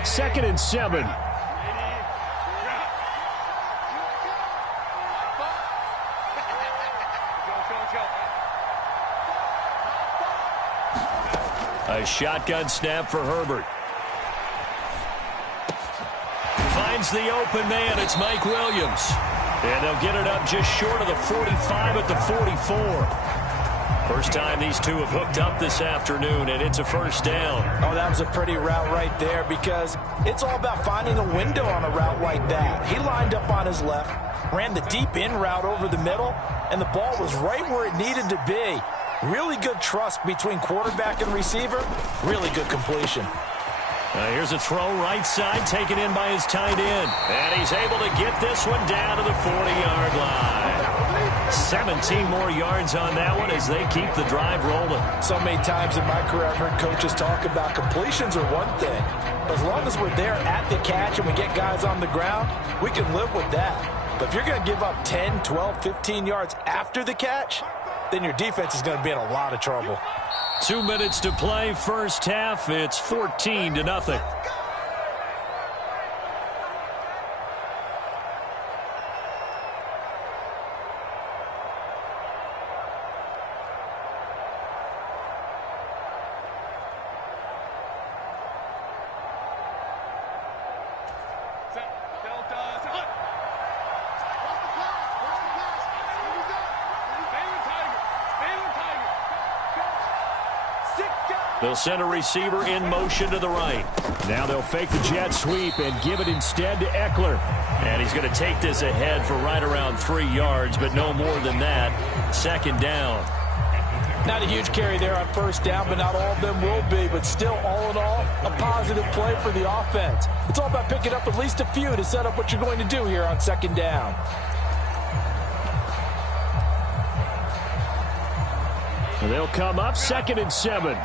Second and 7. A shotgun snap for Herbert. Finds the open man. It's Mike Williams. And they'll get it up just short of the 45 at the 44. First time these two have hooked up this afternoon, and it's a first down. Oh, that was a pretty route right there because it's all about finding a window on a route like that. He lined up on his left, ran the deep in route over the middle, and the ball was right where it needed to be. Really good trust between quarterback and receiver. Really good completion. Here's a throw right side taken in by his tight end. And he's able to get this one down to the 40-yard line. 17 more yards on that one as they keep the drive rolling. So many times in my career I've heard coaches talk about completions are one thing. As long as we're there at the catch and we get guys on the ground, we can live with that. But if you're going to give up 10, 12, 15 yards after the catch, then your defense is going to be in a lot of trouble. 2 minutes to play, first half. It's 14-0. They'll send a receiver in motion to the right. Now they'll fake the jet sweep and give it instead to Eckler. And he's going to take this ahead for right around 3 yards, but no more than that. Second down. Not a huge carry there on first down, but not all of them will be. But still, all in all, a positive play for the offense. It's all about picking up at least a few to set up what you're going to do here on second down. And they'll come up second and 7.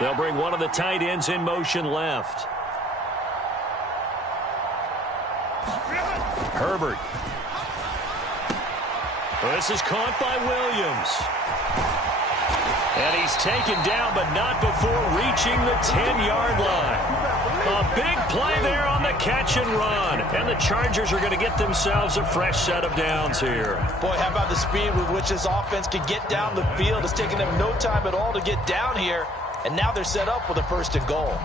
They'll bring one of the tight ends in motion left. Herbert. This is caught by Williams. And he's taken down, but not before reaching the 10-yard line. A big play there on the catch and run. And the Chargers are going to get themselves a fresh set of downs here. Boy, how about the speed with which this offense can get down the field? It's taken them no time at all to get down here. And now they're set up with a first and goal.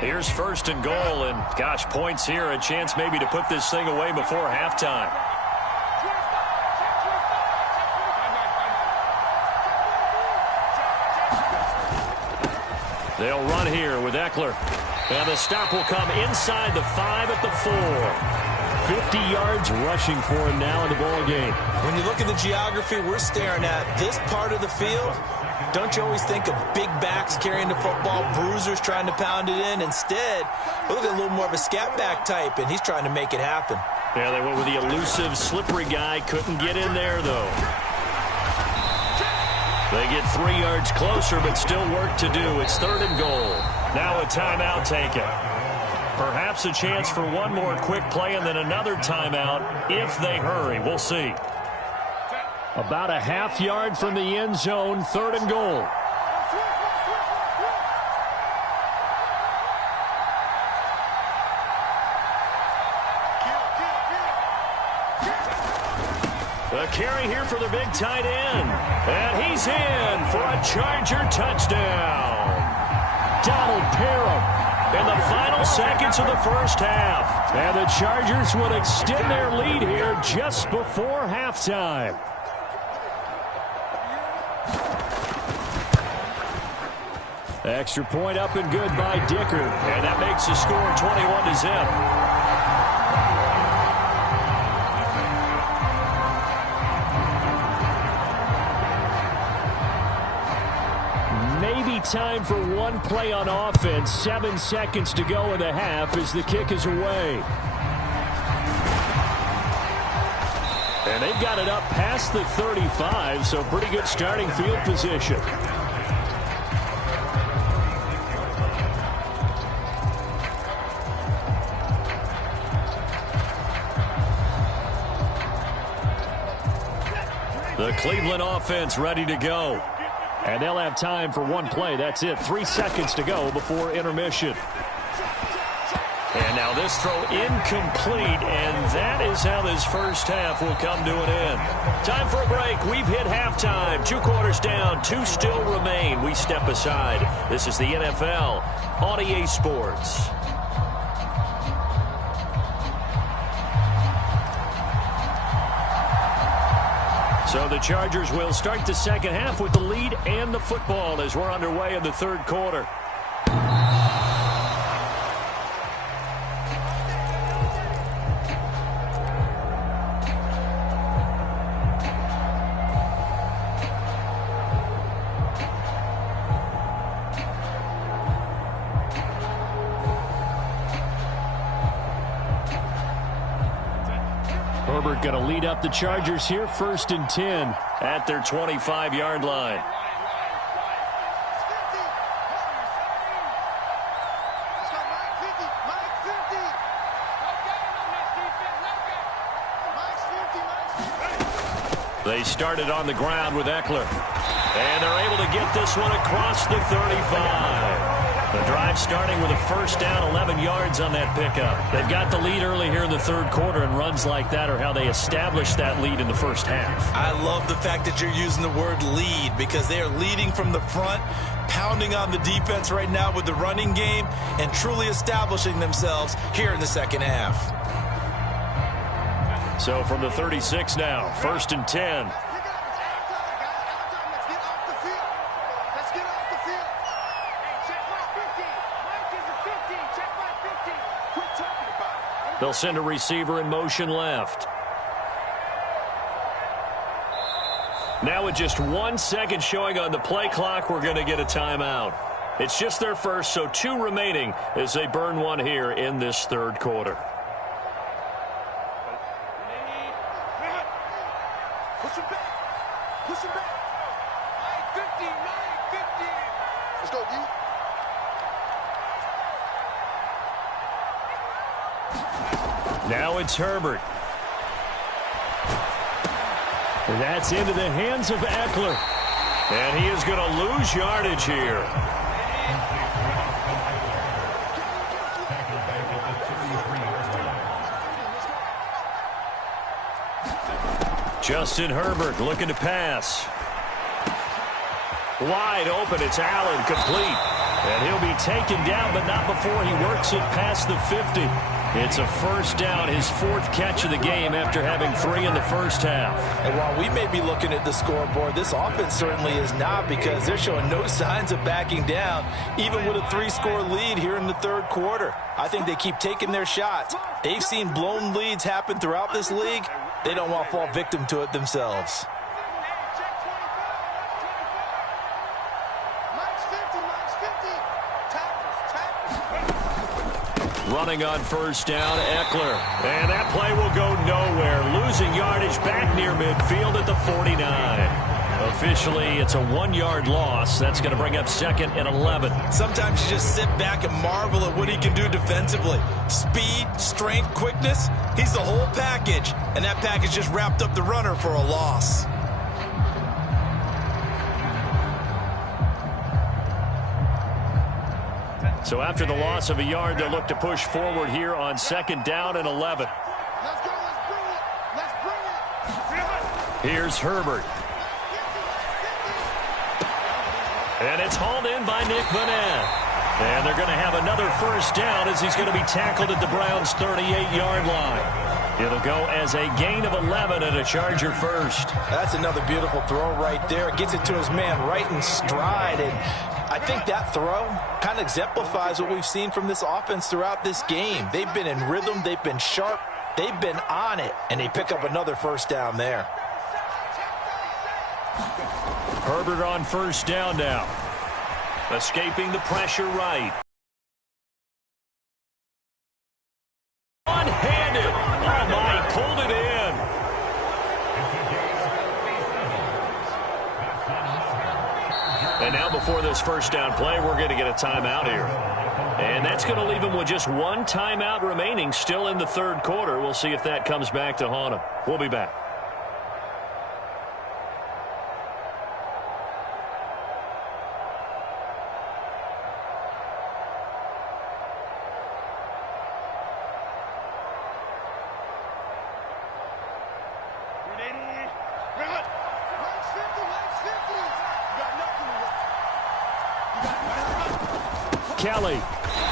Here's first and goal, and gosh, points here, a chance maybe to put this thing away before halftime. They'll run here with Eckler. And the stop will come inside the 5 at the 4. 50 yards rushing for him now in the ball game. When you look at the geography we're staring at, this part of the field, don't you always think of big backs carrying the football, bruisers trying to pound it in? Instead, we look at a little more of a scat back type, and he's trying to make it happen. Yeah, they went with the elusive, slippery guy. Couldn't get in there, though. They get 3 yards closer, but still work to do. It's third and goal. Now a timeout taken. Perhaps a chance for one more quick play and then another timeout if they hurry. We'll see. About a half yard from the end zone, third and goal. The carry here for the big tight end. And he's in for a Charger touchdown. Donald Parham. in the final seconds of the first half. And the Chargers would extend their lead here just before halftime. Extra point up and good by Dicker. And that makes the score 21-0. Maybe time for one play on offense. 7 seconds to go in the half as the kick is away. And they've got it up past the 35, so pretty good starting field position. The Cleveland offense ready to go. And they'll have time for one play. That's it. 3 seconds to go before intermission. And now this throw incomplete, and that is how this first half will come to an end. Time for a break. We've hit halftime. 2 quarters down, 2 still remain. We step aside. This is the NFL on EA Sports. So the Chargers will start the second half with the lead and the football as we're underway in the third quarter. Herbert going to lead up the Chargers here, 1st and 10 at their 25-yard line. They started on the ground with Eckler. And they're able to get this one across the 35. The drive starting with a first down, 11 yards on that pickup. They've got the lead early here in the third quarter, and runs like that are how they establish that lead in the first half. I love the fact that you're using the word lead because they are leading from the front, pounding on the defense right now with the running game, and truly establishing themselves here in the second half. So from the 36 now, 1st and 10. They'll send a receiver in motion left. Now with just 1 second showing on the play clock, we're going to get a timeout. It's just their first, so 2 remaining as they burn one here in this third quarter. Push him back. Push him back. 950, 950. Let's go, D. Now it's Herbert. And that's into the hands of Eckler. And he is going to lose yardage here. Justin Herbert looking to pass. Wide open, it's Allen, complete. And he'll be taken down, but not before he works it past the 50. It's a first down, his 4th catch of the game after having 3 in the first half. And while we may be looking at the scoreboard, this offense certainly is not, because they're showing no signs of backing down, even with a 3-score lead here in the third quarter. I think they keep taking their shots. They've seen blown leads happen throughout this league. They don't want to fall victim to it themselves. Running on first down, Eckler. And that play will go nowhere. Losing yardage back near midfield at the 49. Officially, it's a 1-yard loss. That's going to bring up 2nd and 11. Sometimes you just sit back and marvel at what he can do defensively. Speed, strength, quickness. He's the whole package. And that package just wrapped up the runner for a loss. So after the loss of a yard, they'll look to push forward here on 2nd down and 11. Let's go. Let's bring it. Here's Herbert. And it's hauled in by Nick Vannett. And they're going to have another first down as he's going to be tackled at the Browns' 38-yard line. It'll go as a gain of 11 and a Charger first. That's another beautiful throw right there. Gets it to his man right in stride. And I think that throw kind of exemplifies what we've seen from this offense throughout this game. They've been in rhythm. They've been sharp. They've been on it. And they pick up another first down there. Herbert on first down now. Escaping the pressure right. One-handed. Oh, my. Pulled it in. And now before this first down play, we're going to get a timeout here. And that's going to leave him with just one timeout remaining still in the third quarter. We'll see if that comes back to haunt him. We'll be back. Kelly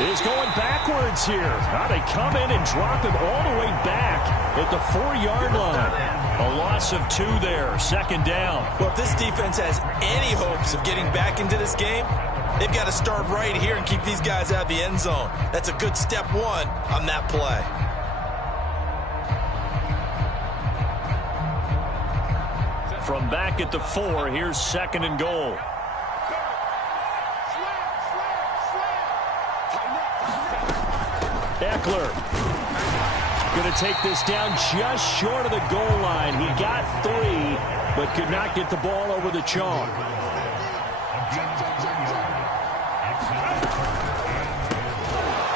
is going backwards here. Now they come in and drop him all the way back at the 4-yard line. A loss of 2 there, second down. Well, if this defense has any hopes of getting back into this game, they've got to start right here and keep these guys out of the end zone. That's a good step one on that play. From back at the 4, here's second and goal. Eckler going to take this down just short of the goal line. He got 3, but could not get the ball over the chalk.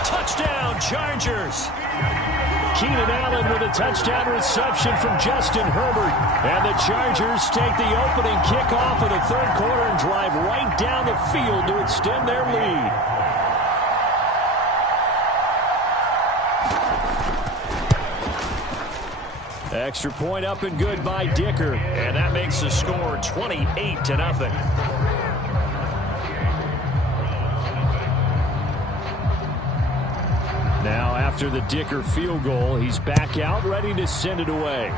Touchdown, Chargers. Keenan Allen with a touchdown reception from Justin Herbert. And the Chargers take the opening kickoff of the third quarter and drive right down the field to extend their lead. Extra point up and good by Dicker. And that makes the score 28-0. Now after the Dicker field goal, he's back out ready to send it away.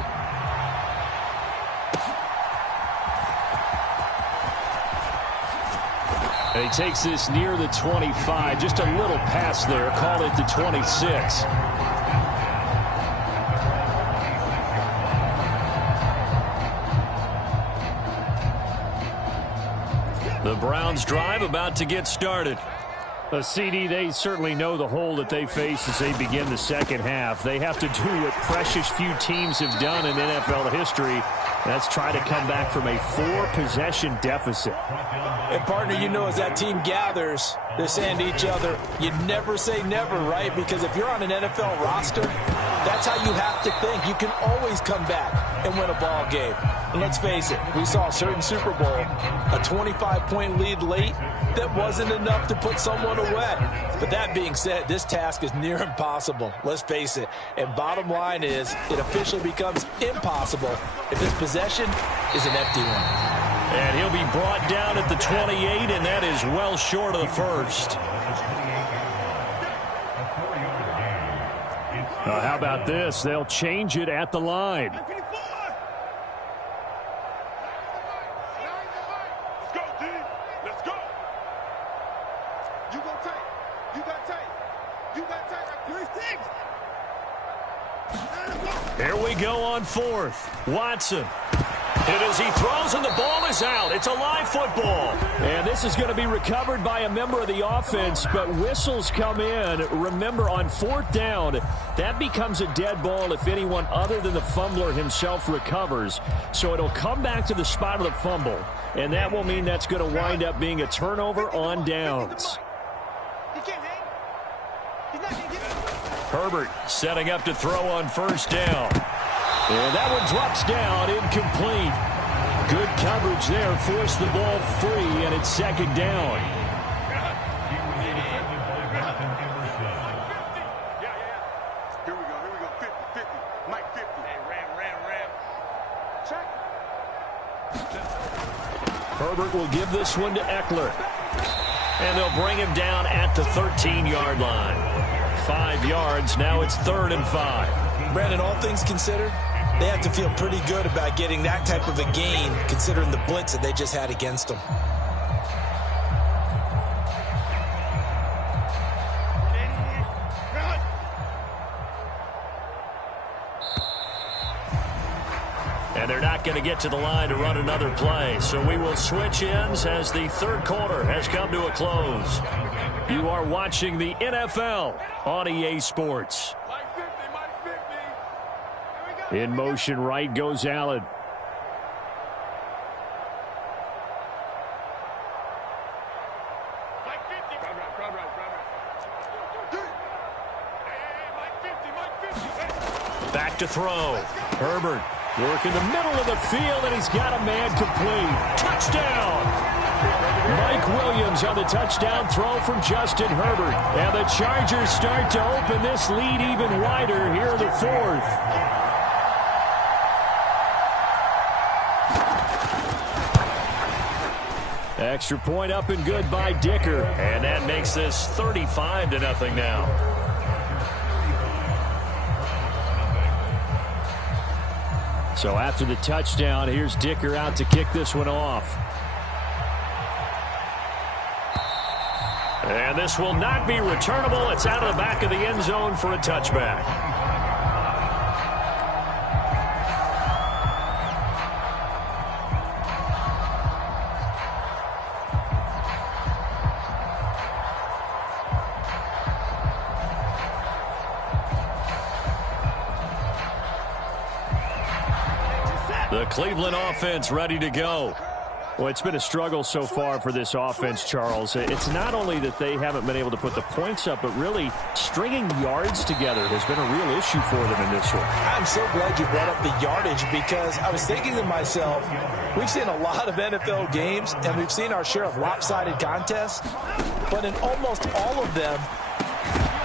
And he takes this near the 25. Just a little pass there. Call it the 26. The Browns drive about to get started. CD, they certainly know the hole that they face as they begin the second half. They have to do what precious few teams have done in NFL history. That's try to come back from a 4-possession deficit. And, partner, you know as that team gathers, they're saying to each other, you never say never, right? Because if you're on an NFL roster, that's how you have to think. You can always come back and win a ball game. And let's face it, we saw a certain Super Bowl, a 25-point lead late, that wasn't enough to put someone away. But that being said, this task is near impossible. Let's face it. And bottom line is, it officially becomes impossible if this possession is an empty one. And he'll be brought down at the 28, and that is well short of the first. How about this? They'll change it at the line. Here we go on fourth. Watson. And as he throws and the ball is out, it's a live football. And this is going to be recovered by a member of the offense, but whistles come in. Remember, on fourth down, that becomes a dead ball if anyone other than the fumbler himself recovers. So it'll come back to the spot of the fumble, and that will mean that's going to wind up being a turnover on downs. Herbert setting up to throw on first down. And that one drops down, incomplete. Good coverage there, forced the ball free, and it's second down. Here we go, 50, Mike 50. Hey, ram. Check. Herbert will give this one to Eckler. And they'll bring him down at the 13-yard line. 5 yards. Now it's 3rd and 5. Brandon, all things considered, they have to feel pretty good about getting that type of a gain, considering the blitz that they just had against them. And they're not going to get to the line to run another play. So we will switch ends as the 3rd quarter has come to a close. You are watching the NFL on EA Sports. In motion right goes Allen. Back to throw. Herbert. Work in the middle of the field, and he's got a man complete. Touchdown! Mike Williams on the touchdown throw from Justin Herbert. And the Chargers start to open this lead even wider here in the 4th. Extra point up and good by Dicker. And that makes this 35-0 now. So after the touchdown, here's Dicker out to kick this one off. And this will not be returnable. It's out of the back of the end zone for a touchback. The Cleveland offense ready to go. Well, it's been a struggle so far for this offense, Charles. It's not only that they haven't been able to put the points up, but really stringing yards together has been a real issue for them in this one. I'm so glad you brought up the yardage because I was thinking to myself, we've seen a lot of NFL games and we've seen our share of lopsided contests, but in almost all of them,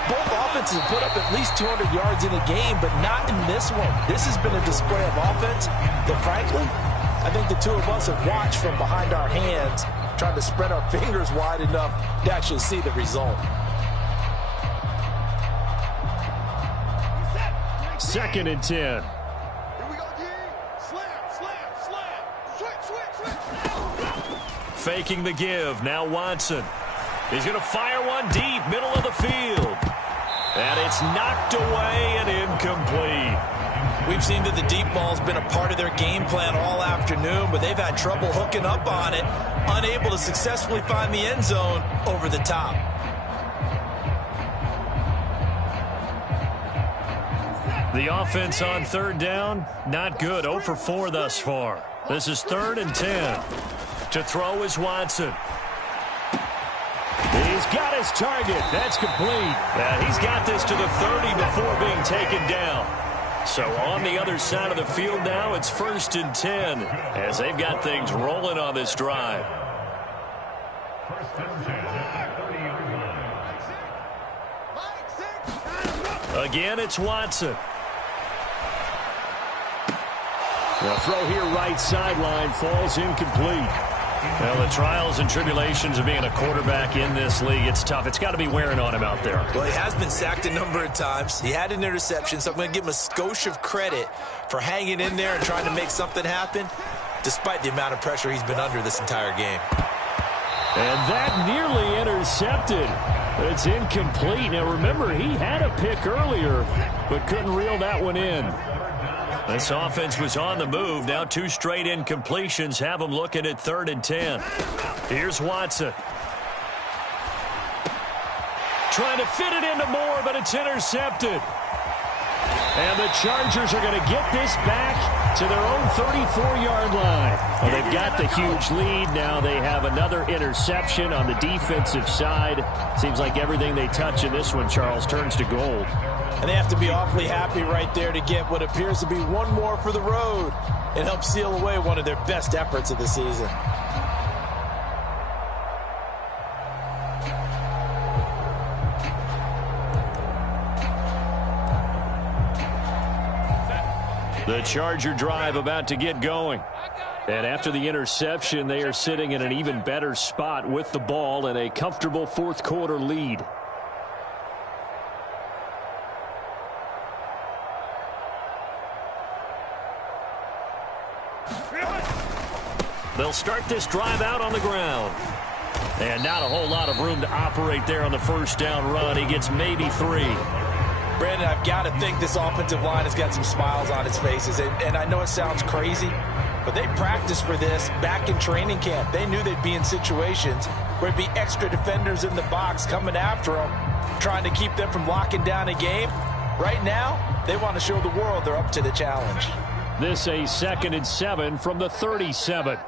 both offenses have put up at least 200 yards in a game, but not in this one. This has been a display of offense that, frankly, I think the two of us have watched from behind our hands, trying to spread our fingers wide enough to actually see the result. 2nd and 10. Here we go, D. Slam. Switch. Faking the give. Now Watson. He's going to fire one deep, middle of the field. And it's knocked away and incomplete. We've seen that the deep ball's been a part of their game plan all afternoon, but they've had trouble hooking up on it, unable to successfully find the end zone over the top. The offense on 3rd down, not good. 0 for 4 thus far. This is 3rd and 10. To throw is Watson. He's got his target. That's complete. Yeah, he's got this to the 30 before being taken down. So on the other side of the field now, it's 1st and 10 as they've got things rolling on this drive. Again, it's Watson. The throw here right sideline falls incomplete. Well, the trials and tribulations of being a quarterback in this league, it's tough. It's got to be wearing on him out there. Well, he has been sacked a number of times. He had an interception, so I'm going to give him a skosh of credit for hanging in there and trying to make something happen, despite the amount of pressure he's been under this entire game. And that nearly intercepted. It's incomplete. Now, remember, he had a pick earlier, but couldn't reel that one in. This offense was on the move. Now 2 straight incompletions have them looking at 3rd and 10. Here's Watson. Trying to fit it into Moore, but it's intercepted. And the Chargers are going to get this back to their own 34-yard line. Well, they've got the huge lead. Now they have another interception on the defensive side. Seems like everything they touch in this one, Charles, turns to gold. And they have to be awfully happy right there to get what appears to be one more for the road and help seal away one of their best efforts of the season. The Charger drive about to get going. And after the interception, they are sitting in an even better spot with the ball and a comfortable fourth quarter lead. They'll start this drive out on the ground. And not a whole lot of room to operate there on the first down run. He gets maybe 3. Brandon, I've got to think this offensive line has got some smiles on its faces. And I know it sounds crazy, but they practiced for this back in training camp. They knew they'd be in situations where there'd be extra defenders in the box coming after them, trying to keep them from locking down a game. Right now, they want to show the world they're up to the challenge. This a 2nd and 7 from the 37.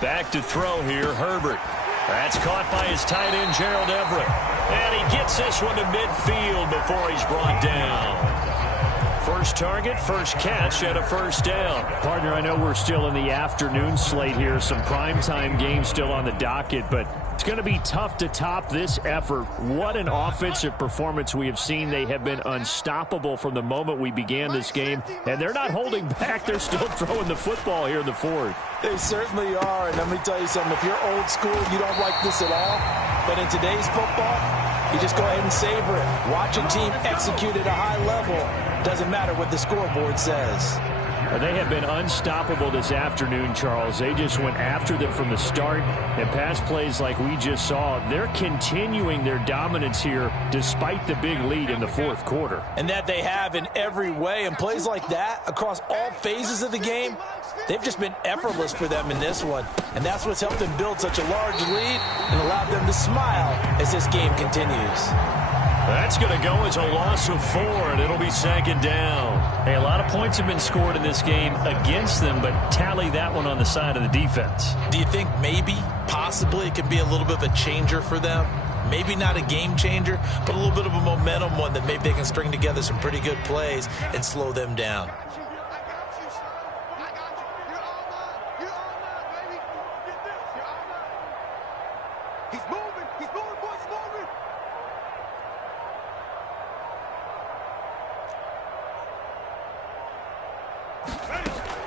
Back to throw here, Herbert. That's caught by his tight end, Gerald Everett. And he gets this one to midfield before he's brought down. First target, first catch, and a first down. Partner, I know we're still in the afternoon slate here. Some primetime games still on the docket, but it's going to be tough to top this effort. What an offensive performance we have seen. They have been unstoppable from the moment we began this game, and they're not holding back. They're still throwing the football here in the fourth. They certainly are, and let me tell you something. If you're old school, you don't like this at all. But in today's football, you just go ahead and savor it. Watch a team execute at a high level. Doesn't matter what the scoreboard says. They have been unstoppable this afternoon, Charles. They just went after them from the start, and pass plays like we just saw. They're continuing their dominance here despite the big lead in the fourth quarter. And that they have in every way. And plays like that across all phases of the game, they've just been effortless for them in this one. And that's what's helped them build such a large lead and allowed them to smile as this game continues. That's going to go as a loss of 4, and it'll be 2nd down. Hey, a lot of points have been scored in this game against them, but tally that one on the side of the defense. Do you think maybe, possibly, it can be a little bit of a changer for them? Maybe not a game changer, but a little bit of a momentum one that maybe they can string together some pretty good plays and slow them down.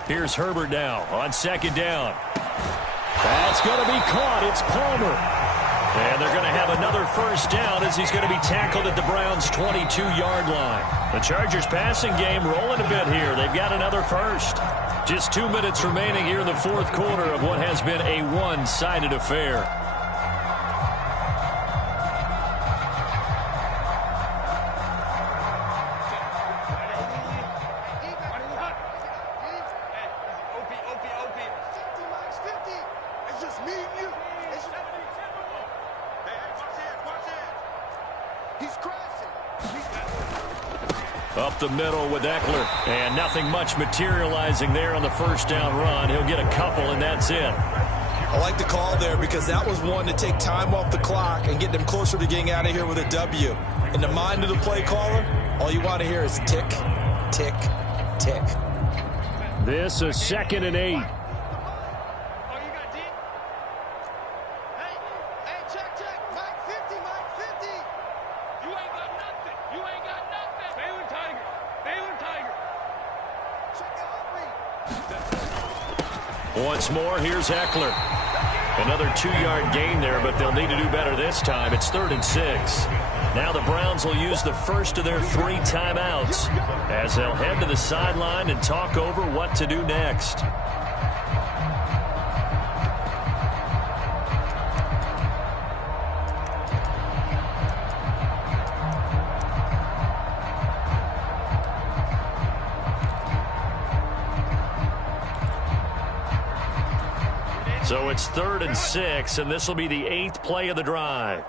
Here's Herbert now on 2nd down. That's going to be caught. It's Palmer. And they're going to have another first down as he's going to be tackled at the Browns' 22-yard line. The Chargers passing game rolling a bit here. They've got another first. Just 2 minutes remaining here in the fourth quarter of what has been a one-sided affair. Up the middle with Eckler, and nothing much materializing there on the first down run. He'll get a couple, and that's it. I like the call there because that was one to take time off the clock and get them closer to getting out of here with a W. In the mind of the play caller, all you want to hear is tick, tick, tick. This is 2nd and 8. Once more, here's Eckler. Another 2-yard gain there, but they'll need to do better this time. It's 3rd and 6. Now the Browns will use the first of their 3 timeouts as they'll head to the sideline and talk over what to do next. So it's 3rd and 6, and this will be the 8th play of the drive.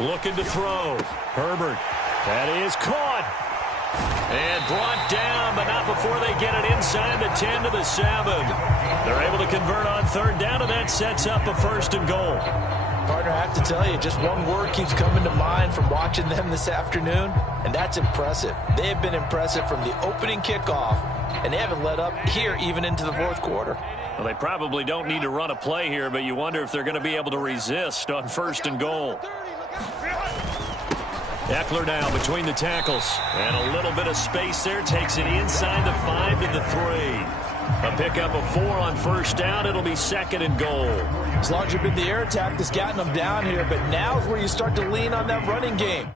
Looking to throw. Herbert. That is caught. And brought down, but not before they get it inside the 10 to the 7. They're able to convert on 3rd down, and that sets up a 1st and goal. Partner, I have to tell you, just one word keeps coming to mind from watching them this afternoon, and that's impressive. They have been impressive from the opening kickoff and they haven't let up here even into the fourth quarter. Well, they probably don't need to run a play here, but you wonder if they're going to be able to resist on 1st and goal. Eckler now between the tackles. And a little bit of space there. Takes it inside the 5 to the 3. A pickup of 4 on 1st down. It'll be 2nd and goal. As long as you've been the air attack that's gotten them down here, but now is where you start to lean on that running game.